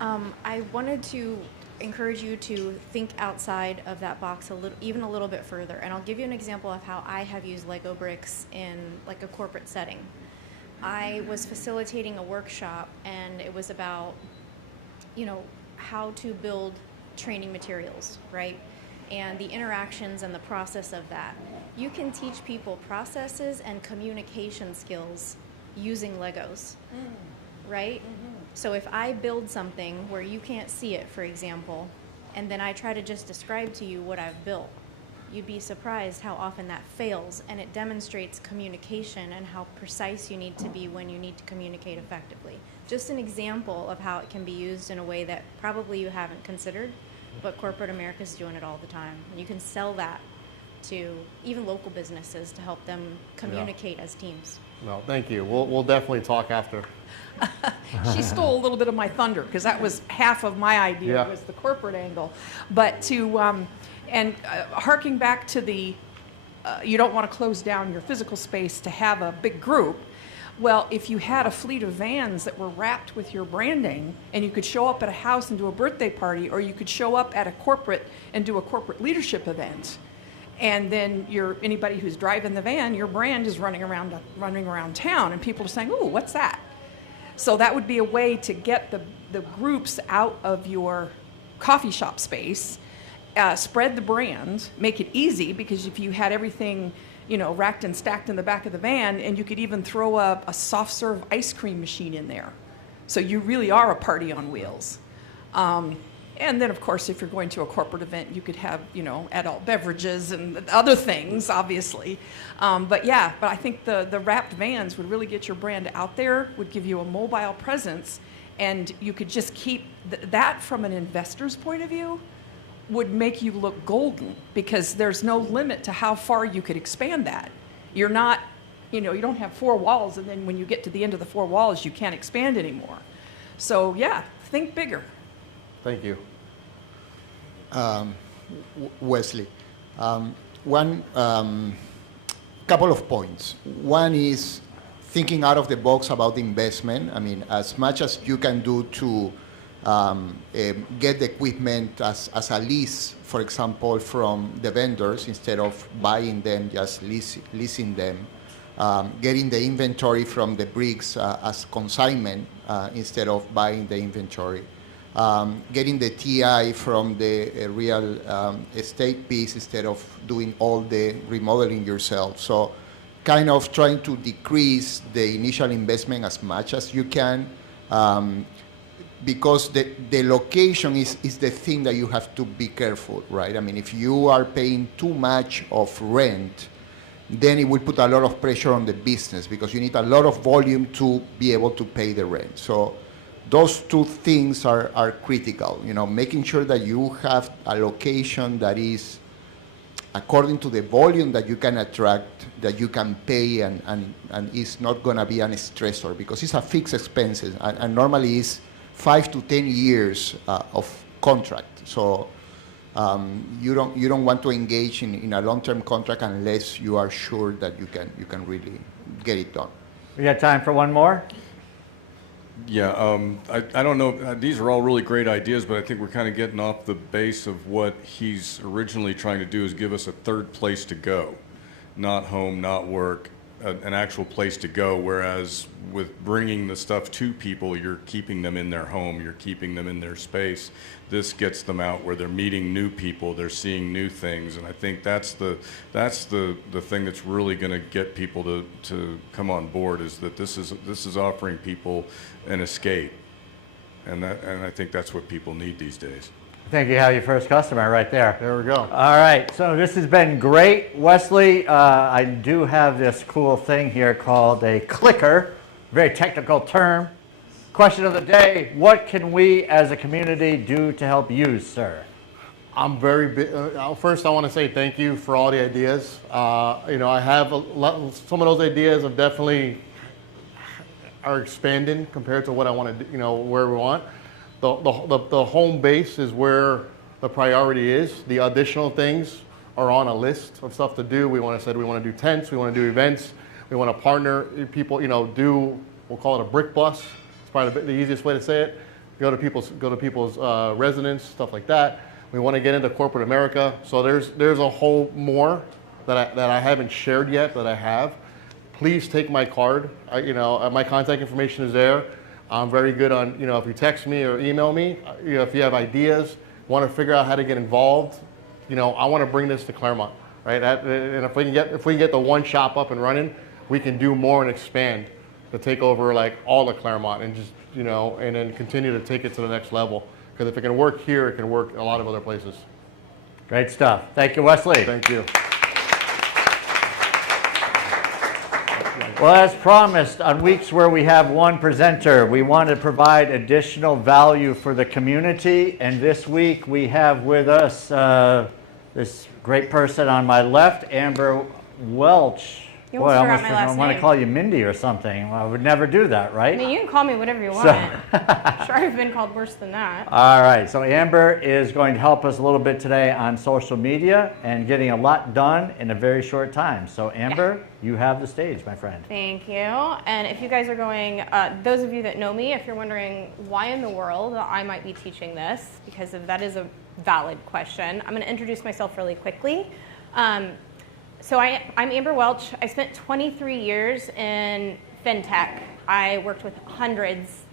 I wanted to encourage you to think outside of that box even a little bit further. And I'll give you an example of how I have used Lego bricks in like a corporate setting. I was facilitating a workshop, and it was about, how to build training materials, right? And the interactions and the process of that. You can teach people processes and communication skills using Legos, right? So if I build something where you can't see it, for example, and then I try to just describe to you what I've built, you'd be surprised how often that fails, and it demonstrates communication and how precise you need to be when you need to communicate effectively. Just an example of how it can be used in a way that probably you haven't considered, but corporate America is doing it all the time. And you can sell that to even local businesses to help them communicate as teams. No, thank you. We'll definitely talk after. She stole a little bit of my thunder because that was half of my idea, was the corporate angle. But harking back to the, you don't want to close down your physical space to have a big group. Well, if you had a fleet of vans that were wrapped with your branding, and you could show up at a house and do a birthday party, or you could show up at a corporate and do a corporate leadership event, and then anybody who's driving the van, your brand is running around town, and people are saying, "Ooh, what's that?" So that would be a way to get the groups out of your coffee shop space, spread the brand, make it easy, because if you had everything racked and stacked in the back of the van, and you could even throw a soft serve ice cream machine in there. So you really are a party on wheels. And then, of course, if you're going to a corporate event, you could have, adult beverages and other things, obviously. But I think the wrapped vans would really get your brand out there, would give you a mobile presence, and you could just keep that from an investor's point of view would make you look golden, because there's no limit to how far you could expand that. You're not, you don't have 4 walls, and then when you get to the end of the 4 walls, you can't expand anymore. So think bigger. Thank you. One couple of points. One is thinking out of the box about the investment. I mean, as much as you can do to get the equipment as a lease, for example, from the vendors instead of buying them, just leasing them. Getting the inventory from the bricks as consignment instead of buying the inventory. Getting the TI from the real estate piece instead of doing all the remodeling yourself. So kind of trying to decrease the initial investment as much as you can, because the location is the thing that you have to be careful, right? I mean, if you are paying too much of rent, then it will put a lot of pressure on the business because you need a lot of volume to be able to pay the rent. So those two things are critical, you know, making sure that you have a location that is according to the volume that you can attract, that you can pay, and is not going to be a stressor because it's a fixed expense, and normally it's 5 to 10 years of contract. So you don't want to engage in a long-term contract unless you are sure that you can really get it done. We got time for one more? Yeah, I don't know. These are all really great ideas, but I think we're kind of getting off the base of what he's originally trying to do is give us a third place to go, not home, not work, an actual place to go. Whereas with bringing the stuff to people, you're keeping them in their home, you're keeping them in their space. This gets them out where they're meeting new people, they're seeing new things, and I think that's the thing that's really going to get people to come on board, is that this is offering people an escape, and I think that's what people need these days. I think you have your first customer right there. There we go. All right, so this has been great. Wesley, I do have this cool thing here called a clicker, very technical term. Question of the day, what can we as a community do to help you, sir? I'm very first I want to say thank you for all the ideas. You know, I have some of those ideas have definitely are expanding compared to what I want to do, you know, where we want. The home base is where the priority is. The additional things are on a list of stuff to do. We want to do tents, we want to do events, we want to partner people, you know, we'll call it a brick bus. It's probably the easiest way to say it. Go to people's residence, stuff like that. We want to get into corporate America. So there's a whole more that I haven't shared yet that I have. Please take my card. My contact information is there. I'm very good on, you know, if you text me or email me, you know, if you have ideas, want to figure out how to get involved, you know, I want to bring this to Clermont, right? And if we can get the one shop up and running, we can do more and expand to take over like all of Clermont and just, you know, and then continue to take it to the next level. Because if it can work here, it can work in a lot of other places. Great stuff. Thank you, Wesley. Thank you. Well, as promised, on weeks where we have one presenter, we want to provide additional value for the community. And this week we have with us this great person on my left, Amber Welch. You almost forgot my last I want to name. call you Mindy or something. Well, I would never do that, right? I mean, you can call me whatever you want. Sure, I've been called worse than that. All right, so Amber is going to help us a little bit today on social media and getting a lot done in a very short time. So Amber, you have the stage, my friend. Thank you. And if you guys are going, those of you that know me, if you're wondering why in the world I might be teaching this, because that is a valid question, I'm going to introduce myself really quickly. So I'm Amber Welch. I spent 23 years in fintech. I worked with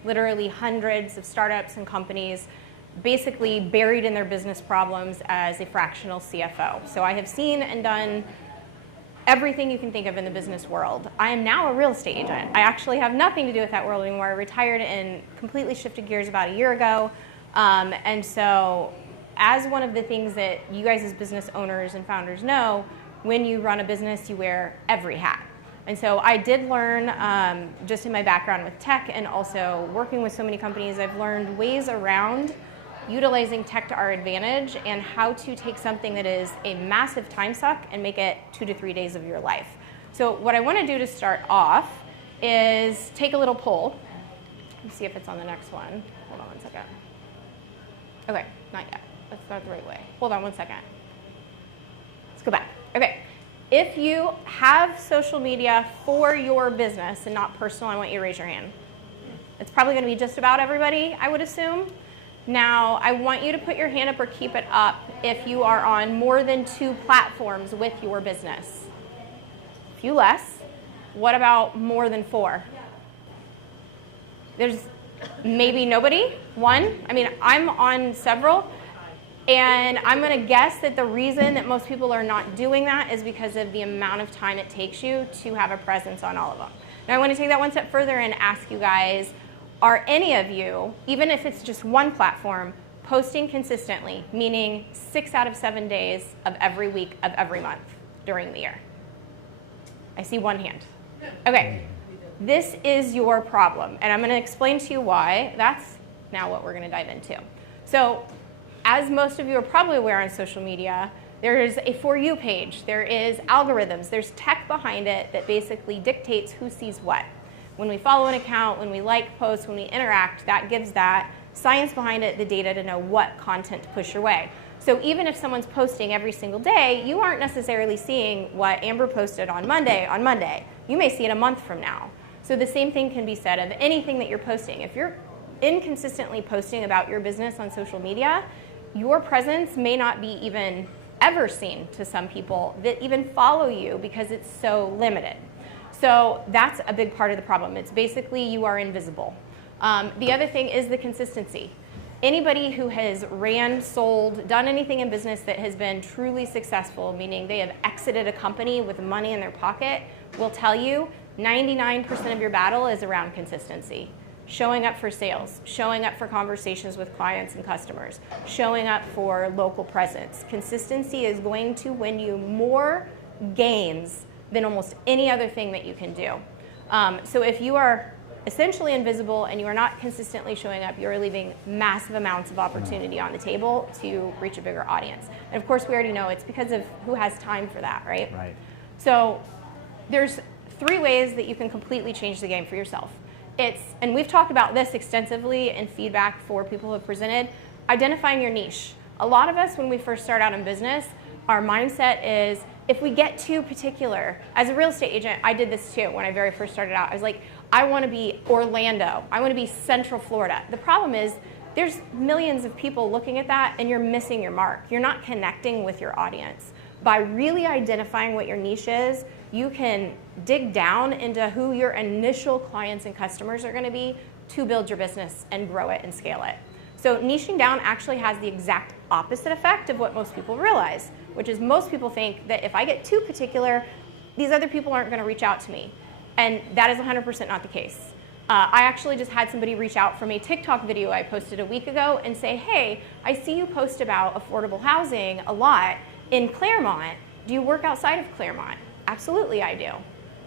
literally hundreds of startups and companies, basically buried in their business problems as a fractional CFO. So I have seen and done everything you can think of in the business world. I am now a real estate agent. I actually have nothing to do with that world anymore. I retired and completely shifted gears about a year ago. And so as one of the things that you guys as business owners and founders know, when you run a business, you wear every hat. And so I did learn, just in my background with tech and also working with so many companies, I've learned ways around utilizing tech to our advantage and how to take something that is a massive time suck and make it 2 to 3 days of your life. So what I want to do to start off is take a little poll. Let's see if it's on the next one. Hold on one second. Okay, not yet. That's not the right way. Hold on one second. Let's go back. Okay. If you have social media for your business and not personal, I want you to raise your hand. It's probably going to be just about everybody, I would assume. Now, I want you to put your hand up or keep it up if you are on more than 2 platforms with your business. A few less. What about more than 4? There's maybe nobody? 1? I mean, I'm on several. And I'm going to guess that the reason that most people are not doing that is because of the amount of time it takes you to have a presence on all of them. Now, I want to take that one step further and ask you guys, are any of you, even if it's just one platform, posting consistently, meaning 6 out of 7 days of every week of every month during the year? I see 1 hand. Okay, this is your problem, and I'm going to explain to you why. That's now what we're going to dive into. So, as most of you are probably aware on social media, there is a For You page, there is algorithms, there's tech behind it that basically dictates who sees what. When we follow an account, when we like posts, when we interact, that gives that science behind it, the data to know what content to push your way. So even if someone's posting every single day, you aren't necessarily seeing what Amber posted on Monday. You may see it a month from now. So the same thing can be said of anything that you're posting. If you're inconsistently posting about your business on social media, your presence may not be even ever seen to some people that even follow you because it's so limited. So that's a big part of the problem. It's basically you are invisible. The other thing is the consistency. Anybody who has ran, sold, done anything in business that has been truly successful, meaning they have exited a company with money in their pocket, will tell you 99% of your battle is around consistency. Showing up for sales, showing up for conversations with clients and customers, showing up for local presence. Consistency is going to win you more gains than almost any other thing that you can do. So if you are essentially invisible and you are not consistently showing up, you are leaving massive amounts of opportunity on the table to reach a bigger audience. And of course, we already know it's because of who has time for that, right? Right. So there's 3 ways that you can completely change the game for yourself. And we've talked about this extensively in feedback for people who have presented, identifying your niche. A lot of us, when we first start out in business, our mindset is, if we get too particular, as a real estate agent, I did this too when I very first started out. I was like, I want to be Orlando. I want to be Central Florida. The problem is there's millions of people looking at that and you're missing your mark. You're not connecting with your audience. By really identifying what your niche is, you can dig down into who your initial clients and customers are going to be to build your business and grow it and scale it. So niching down actually has the exact opposite effect of what most people realize, which is most people think that if I get too particular, these other people aren't going to reach out to me. And that is 100% not the case. I actually just had somebody reach out from a TikTok video I posted a week ago and say, hey, I see you post about affordable housing a lot in Clermont. Do you work outside of Clermont? Absolutely, I do.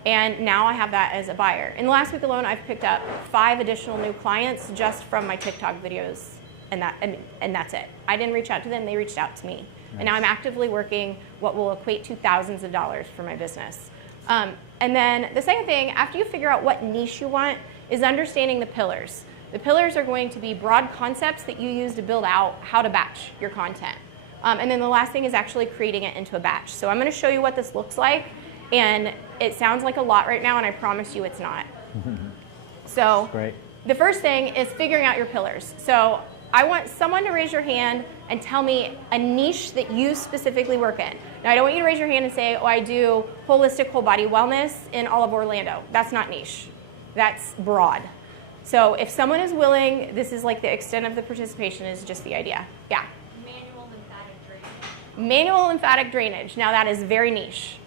And now I have that as a buyer. In the last week alone, I've picked up 5 additional new clients just from my TikTok videos, and that's it. I didn't reach out to them, they reached out to me. Nice. And now I'm actively working what will equate to thousands of dollars for my business. And then the second thing, after you figure out what niche you want, is understanding the pillars. The pillars are going to be broad concepts that you use to build out how to batch your content. And then the last thing is actually creating it into a batch. So I'm going to show you what this looks like. And it sounds like a lot right now, and I promise you it's not. So great. The first thing is figuring out your pillars. So I want someone to raise your hand and tell me a niche that you specifically work in. Now, I don't want you to raise your hand and say, oh, I do holistic whole body wellness in all of Orlando. That's not niche. That's broad. So if someone is willing, this is like the extent of the participation is just the idea. Yeah? Manual lymphatic drainage. Manual lymphatic drainage. Now, that is very niche.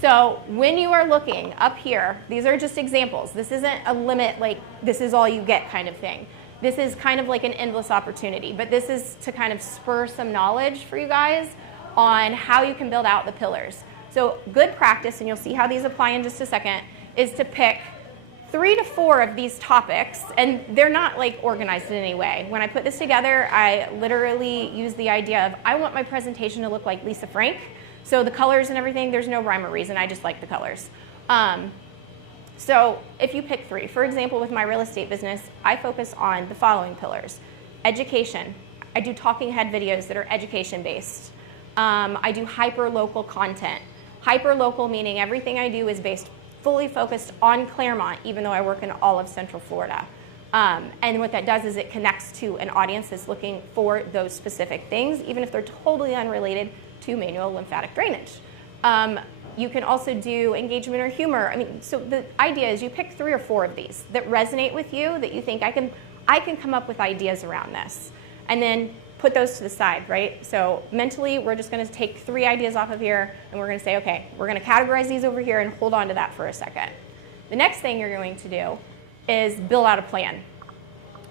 So when you are looking up here, these are just examples. This isn't a limit, like this is all you get kind of thing. This is kind of like an endless opportunity, but this is to kind of spur some knowledge for you guys on how you can build out the pillars. So good practice, and you'll see how these apply in just a second, is to pick 3 to 4 of these topics, and they're not like organized in any way. When I put this together, I literally use the idea of I want my presentation to look like Lisa Frank. So the colors and everything, there's no rhyme or reason. I just like the colors. So if you pick 3, for example, with my real estate business, I focus on the following pillars. Education. I do talking head videos that are education based. I do hyper local content. Hyper-local, meaning everything I do is based fully focused on Clermont, even though I work in all of Central Florida. And what that does is it connects to an audience that's looking for those specific things, even if they're totally unrelated to manual lymphatic drainage. You can also do engagement or humor. I mean, so the idea is you pick 3 or 4 of these that resonate with you, that you think I can come up with ideas around this, and then put those to the side, right? So mentally, we're just going to take 3 ideas off of here, and we're going to say, okay, we're going to categorize these over here and hold on to that for a second. The next thing you're going to do is build out a plan.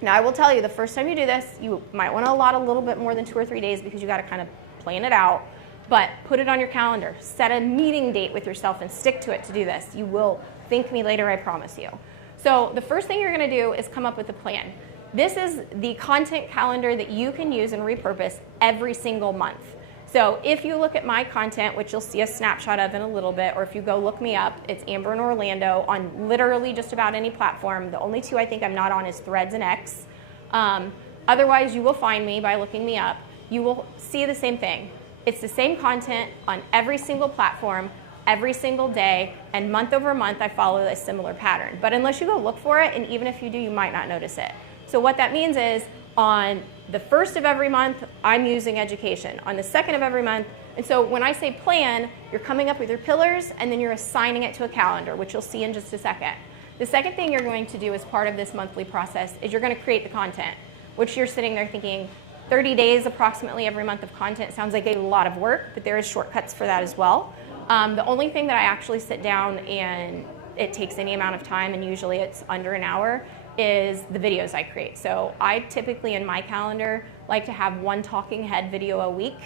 Now, I will tell you, the first time you do this, you might want to allot a little bit more than 2 or 3 days because you got to kind of plan it out. But put it on your calendar. Set a meeting date with yourself and stick to it to do this. You will thank me later, I promise you. So the first thing you're going to do is come up with a plan. This is the content calendar that you can use and repurpose every single month. So if you look at my content, which you'll see a snapshot of in a little bit, or if you go look me up, it's Amber in Orlando on literally just about any platform. The only 2 I think I'm not on is Threads and X. Otherwise, you will find me by looking me up. You will see the same thing. It's the same content on every single platform, every single day, and month over month I follow a similar pattern. But unless you go look for it, and even if you do, you might not notice it. So what that means is on the 1st of every month, I'm using education. On the 2nd of every month, and so when I say plan, you're coming up with your pillars, and then you're assigning it to a calendar, which you'll see in just a second. The second thing you're going to do as part of this monthly process is you're going to create the content, which you're sitting there thinking, 30 days approximately every month of content sounds like a lot of work, but there is shortcuts for that as well. The only thing that I actually sit down and it takes any amount of time, and usually it's under an hour, is the videos I create. So I typically in my calendar like to have 1 talking head video a week.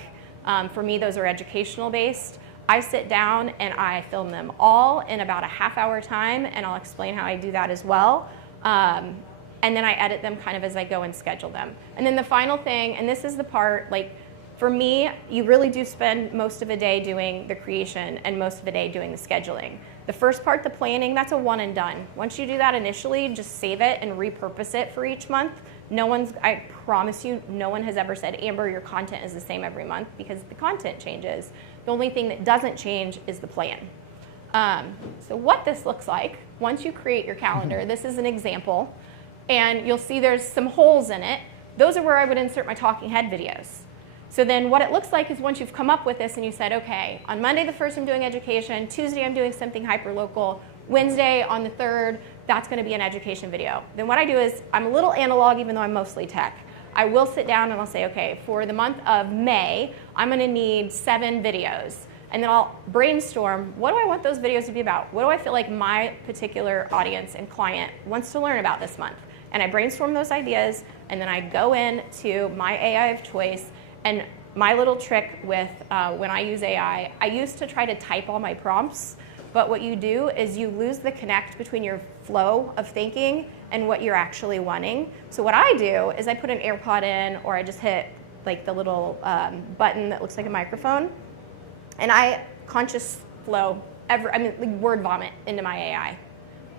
For me, those are educational based. I sit down and I film them all in about a half-hour time, and I'll explain how I do that as well. And then I edit them kind of as I go and schedule them. And then the final thing, and this is the part, like for me, you really do spend most of the day doing the creation and most of the day doing the scheduling. The first part, the planning, that's a one and done. Once you do that initially, just save it and repurpose it for each month. I promise you, no one has ever said, Amber, your content is the same every month, because the content changes. The only thing that doesn't change is the plan. So what this looks like, once you create your calendar, this is an example. And you'll see there's some holes in it. Those are where I would insert my talking head videos. So then what it looks like is once you've come up with this and you said, okay, on Monday the 1st I'm doing education, Tuesday I'm doing something hyper-local, Wednesday on the 3rd, that's going to be an education video. Then what I do is, I'm a little analog even though I'm mostly tech. I will sit down and I'll say, okay, for the month of May, I'm going to need 7 videos. And then I'll brainstorm, what do I want those videos to be about? What do I feel like my particular audience and client wants to learn about this month? And I brainstorm those ideas, and then I go in to my AI of choice. And my little trick with when I use AI, I used to try to type all my prompts, but what you do is you lose the connect between your flow of thinking and what you're actually wanting. So what I do is I put an AirPod in, or I just hit like the little button that looks like a microphone, and I conscious flow, like word vomit into my AI.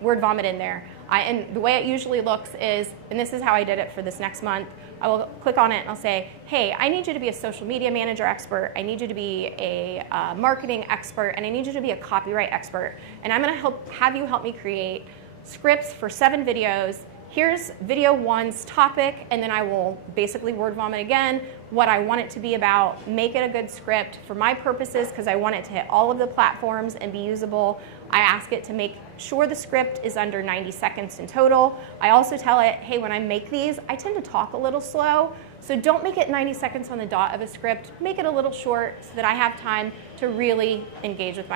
Word vomit in there. And the way it usually looks is, and this is how I did it for this next month, I will click on it and I'll say, hey, I need you to be a social media manager expert, I need you to be a marketing expert, and I need you to be a copyright expert. And I'm going to have you help me create scripts for 7 videos. Here's video 1's topic, and then I will basically word vomit again what I want it to be about, make it a good script for my purposes because I want it to hit all of the platforms and be usable. I ask it to make sure the script is under 90 seconds in total. I also tell it, hey, when I make these, I tend to talk a little slow, so don't make it 90 seconds on the dot of a script. Make it a little short so that I have time to really engage with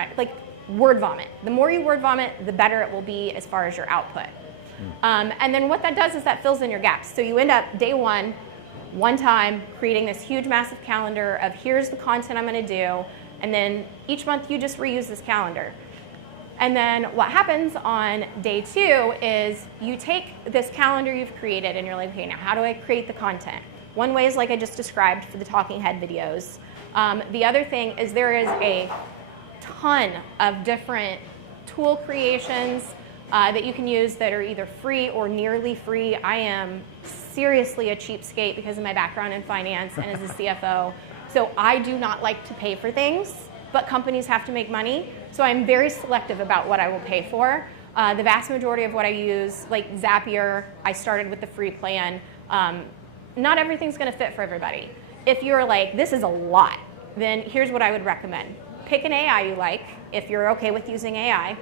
word vomit. The more you word vomit, the better it will be as far as your output. And then what that does is that fills in your gaps. So you end up day one time, creating this huge, massive calendar of here's the content I'm going to do, and then each month you just reuse this calendar. And then what happens on day 2 is you take this calendar you've created and you're like, okay, now how do I create the content? One way is like I just described for the talking head videos. The other thing is there is a ton of different tool creations that you can use that are either free or nearly free. I am seriously a cheapskate because of my background in finance and as a CFO. So I do not like to pay for things. but companies have to make money. So I'm very selective about what I will pay for. The vast majority of what I use, like Zapier, I started with the free plan. Not everything's going to fit for everybody. If you're like, this is a lot, then here's what I would recommend. Pick an AI you like, if you're okay with using AI.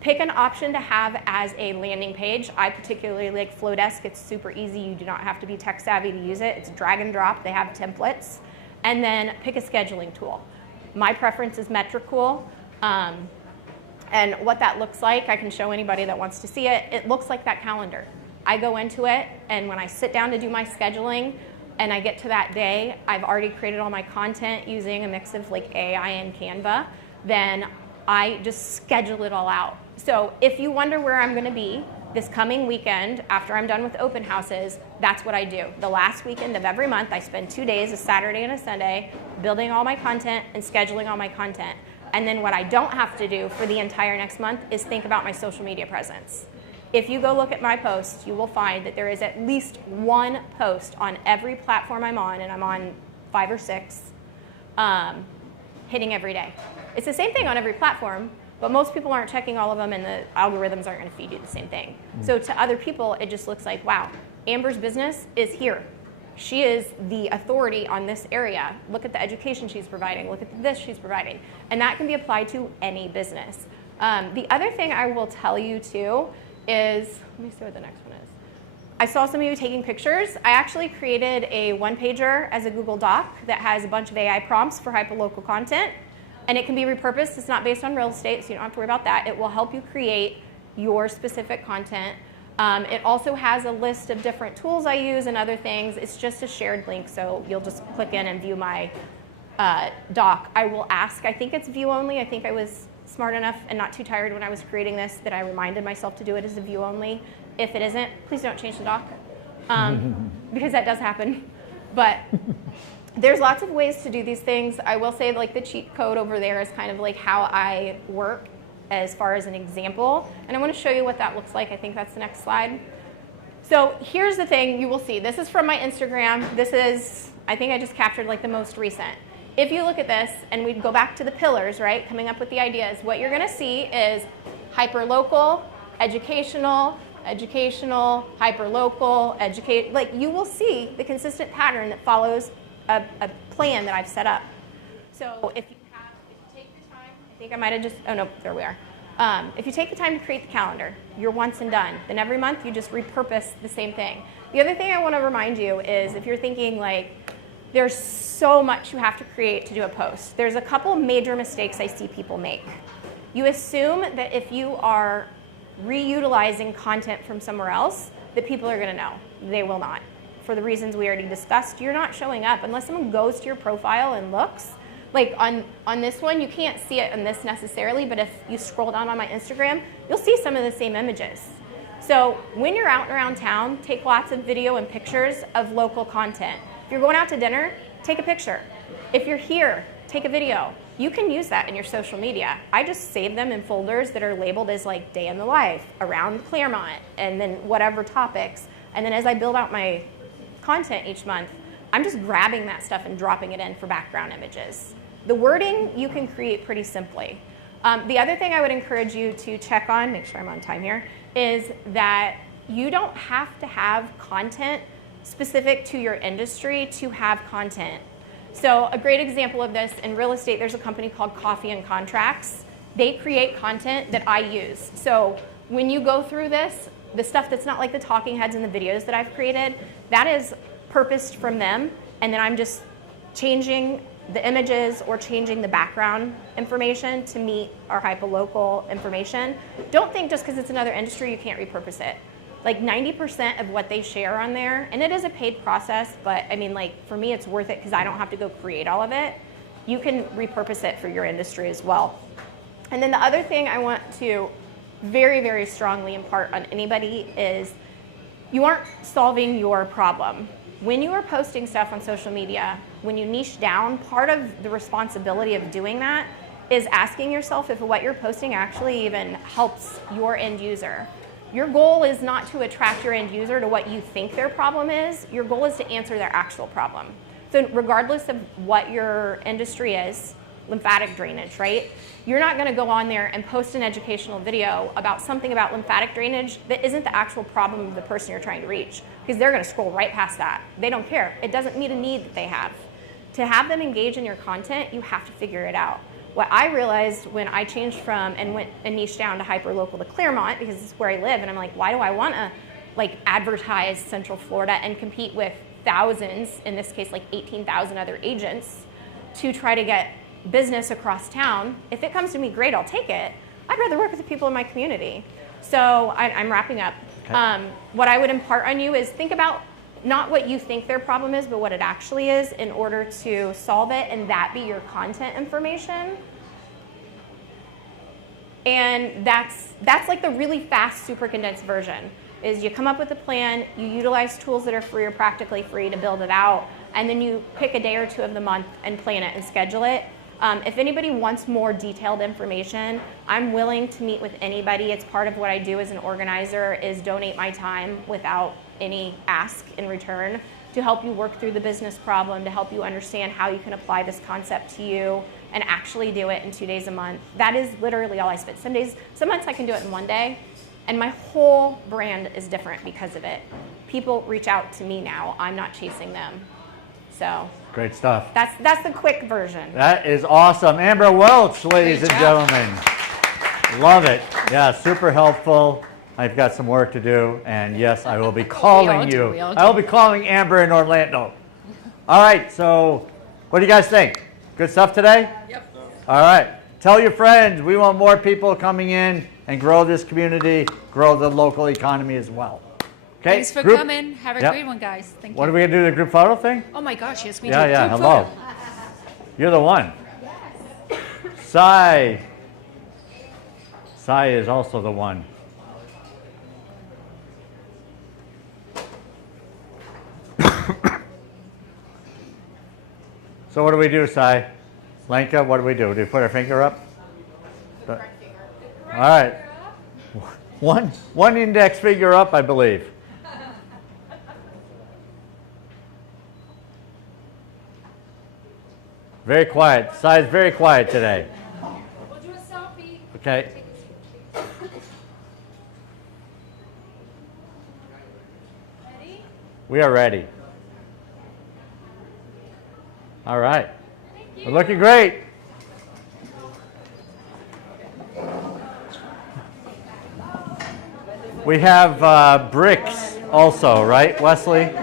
Pick an option to have as a landing page. I particularly like Flowdesk. It's super easy. You do not have to be tech savvy to use it. It's drag and drop. They have templates. And then pick a scheduling tool. My preference is Metricool. And what that looks like, I can show anybody that wants to see it. It looks like that calendar. I go into it, and when I sit down to do my scheduling, and I get to that day, I've already created all my content using a mix of like AI and Canva, then I just schedule it all out. So if you wonder where I'm gonna be this coming weekend after I'm done with open houses, that's what I do. The last weekend of every month, I spend 2 days, a Saturday and a Sunday, building all my content and scheduling all my content. And then what I don't have to do for the entire next month is think about my social media presence. If you go look at my posts, you will find that there is at least one post on every platform I'm on, and I'm on 5 or 6, hitting every day. It's the same thing on every platform, but most people aren't checking all of them, and the algorithms aren't going to feed you the same thing. So to other people, it just looks like, wow, Amber's business is here. She is the authority on this area. Look at the education she's providing. Look at this she's providing. And that can be applied to any business. The other thing I will tell you too is, let me see what the next one is. I saw some of you taking pictures. I actually created a one-pager as a Google Doc that has a bunch of AI prompts for hyperlocal content. And it can be repurposed. It's not based on real estate, so you don't have to worry about that. It will help you create your specific content. It also has a list of different tools I use and other things. It's just a shared link, so you'll just click in and view my doc. I will ask, I think it's view only. I think I was smart enough and not too tired when I was creating this that I reminded myself to do it as a view only. If it isn't, please don't change the doc, because that does happen. But there's lots of ways to do these things. I will say, like, the cheat code over there is kind of like how I work as far as an example. And I want to show you what that looks like. I think that's the next slide. So here's the thing you will see. This is from my Instagram. This is, I think I just captured like the most recent. If you look at this, and we go back to the pillars, right, coming up with the ideas, what you're going to see is hyperlocal, educational, educational, hyperlocal, educate. Like, you will see the consistent pattern that follows a plan that I've set up. So if you take the time, I think I might have just, oh no, there we are. If you take the time to create the calendar, you're once and done. Then every month you just repurpose the same thing. The other thing I want to remind you is, if you're thinking like, there's so much you have to create to do a post, there's a couple major mistakes I see people make. You assume that if you are reutilizing content from somewhere else, that people are going to know. They will not. For the reasons we already discussed, you're not showing up unless someone goes to your profile and looks. Like on this one, you can't see it on this necessarily, but if you scroll down on my Instagram, you'll see some of the same images. So when you're out and around town, take lots of video and pictures of local content. If you're going out to dinner, take a picture. If you're here, take a video. You can use that in your social media. I just save them in folders that are labeled as like day in the life, around Clermont, and then whatever topics. And then as I build out my content each month, I'm just grabbing that stuff and dropping it in for background images. The wording you can create pretty simply. The other thing I would encourage you to check on, make sure I'm on time here, is that you don't have to have content specific to your industry to have content. So a great example of this in real estate, there's a company called Kauffman Contracts. They create content that I use. So when you go through this, the stuff that's not like the talking heads and the videos that I've created, that is purposed from them, and then I'm just changing the images or changing the background information to meet our hyperlocal information. Don't think just because it's another industry you can't repurpose it. Like 90% of what they share on there, and it is a paid process, but I mean, like, for me it's worth it because I don't have to go create all of it. You can repurpose it for your industry as well. And then the other thing I want to very, very strongly impart on anybody is you aren't solving your problem. When you are posting stuff on social media, when you niche down, part of the responsibility of doing that is asking yourself if what you're posting actually even helps your end user. Your goal is not to attract your end user to what you think their problem is. Your goal is to answer their actual problem. So regardless of what your industry is, lymphatic drainage, right? You're not going to go on there and post an educational video about something about lymphatic drainage that isn't the actual problem of the person you're trying to reach, because they're going to scroll right past that. They don't care. It doesn't meet a need that they have. To have them engage in your content, you have to figure it out. What I realized when I changed from and went and niched down to hyper-local to Clermont, because this is where I live, and I'm like, why do I want to like advertise Central Florida and compete with thousands, in this case like 18,000 other agents, to try to get business across town? If it comes to me, great, I'll take it. I'd rather work with the people in my community. So I'm wrapping up. Okay. What I would impart on you is think about not what you think their problem is, but what it actually is in order to solve it, and that be your content information. And that's like the really fast, super condensed version, is you come up with a plan, you utilize tools that are free or practically free to build it out, and then you pick a day or two of the month and plan it and schedule it. If anybody wants more detailed information, I'm willing to meet with anybody. It's part of what I do as an organizer, is donate my time without any ask in return to help you work through the business problem, to help you understand how you can apply this concept to you and actually do it in 2 days a month. That is literally all I spend. Some months I can do it in 1 day, and my whole brand is different because of it. People reach out to me now. I'm not chasing them. So great stuff. That's the quick version. That is awesome. Amber Welch, ladies and gentlemen. Love it. Yeah, super helpful. I've got some work to do, and yes, I will be calling you. I will be calling Amber in Orlando. All right, so what do you guys think? Good stuff today? Yep. All right. Tell your friends. We want more people coming in and grow this community, grow the local economy as well. Okay. Thanks for coming. Have a great one, guys. Thank you. What are we going to do, the group photo thing? Oh my gosh, yes, we do. Yeah, Group hello. photo. You're the one. Sai. Sai is also the one. So what do we do, Sai? Lenka, what do we do? Do we put our finger up? All right. One index finger up, I believe. Very quiet. Sai's very quiet today. We'll do a selfie. Okay. Ready? We are ready. All right. We're looking great. We have bricks also, right, Wesley?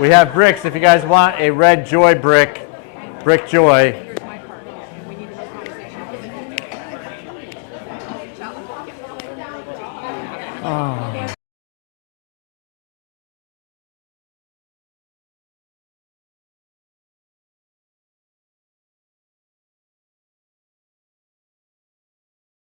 We have bricks. If you guys want a red joy brick, Brick Joy. Oh.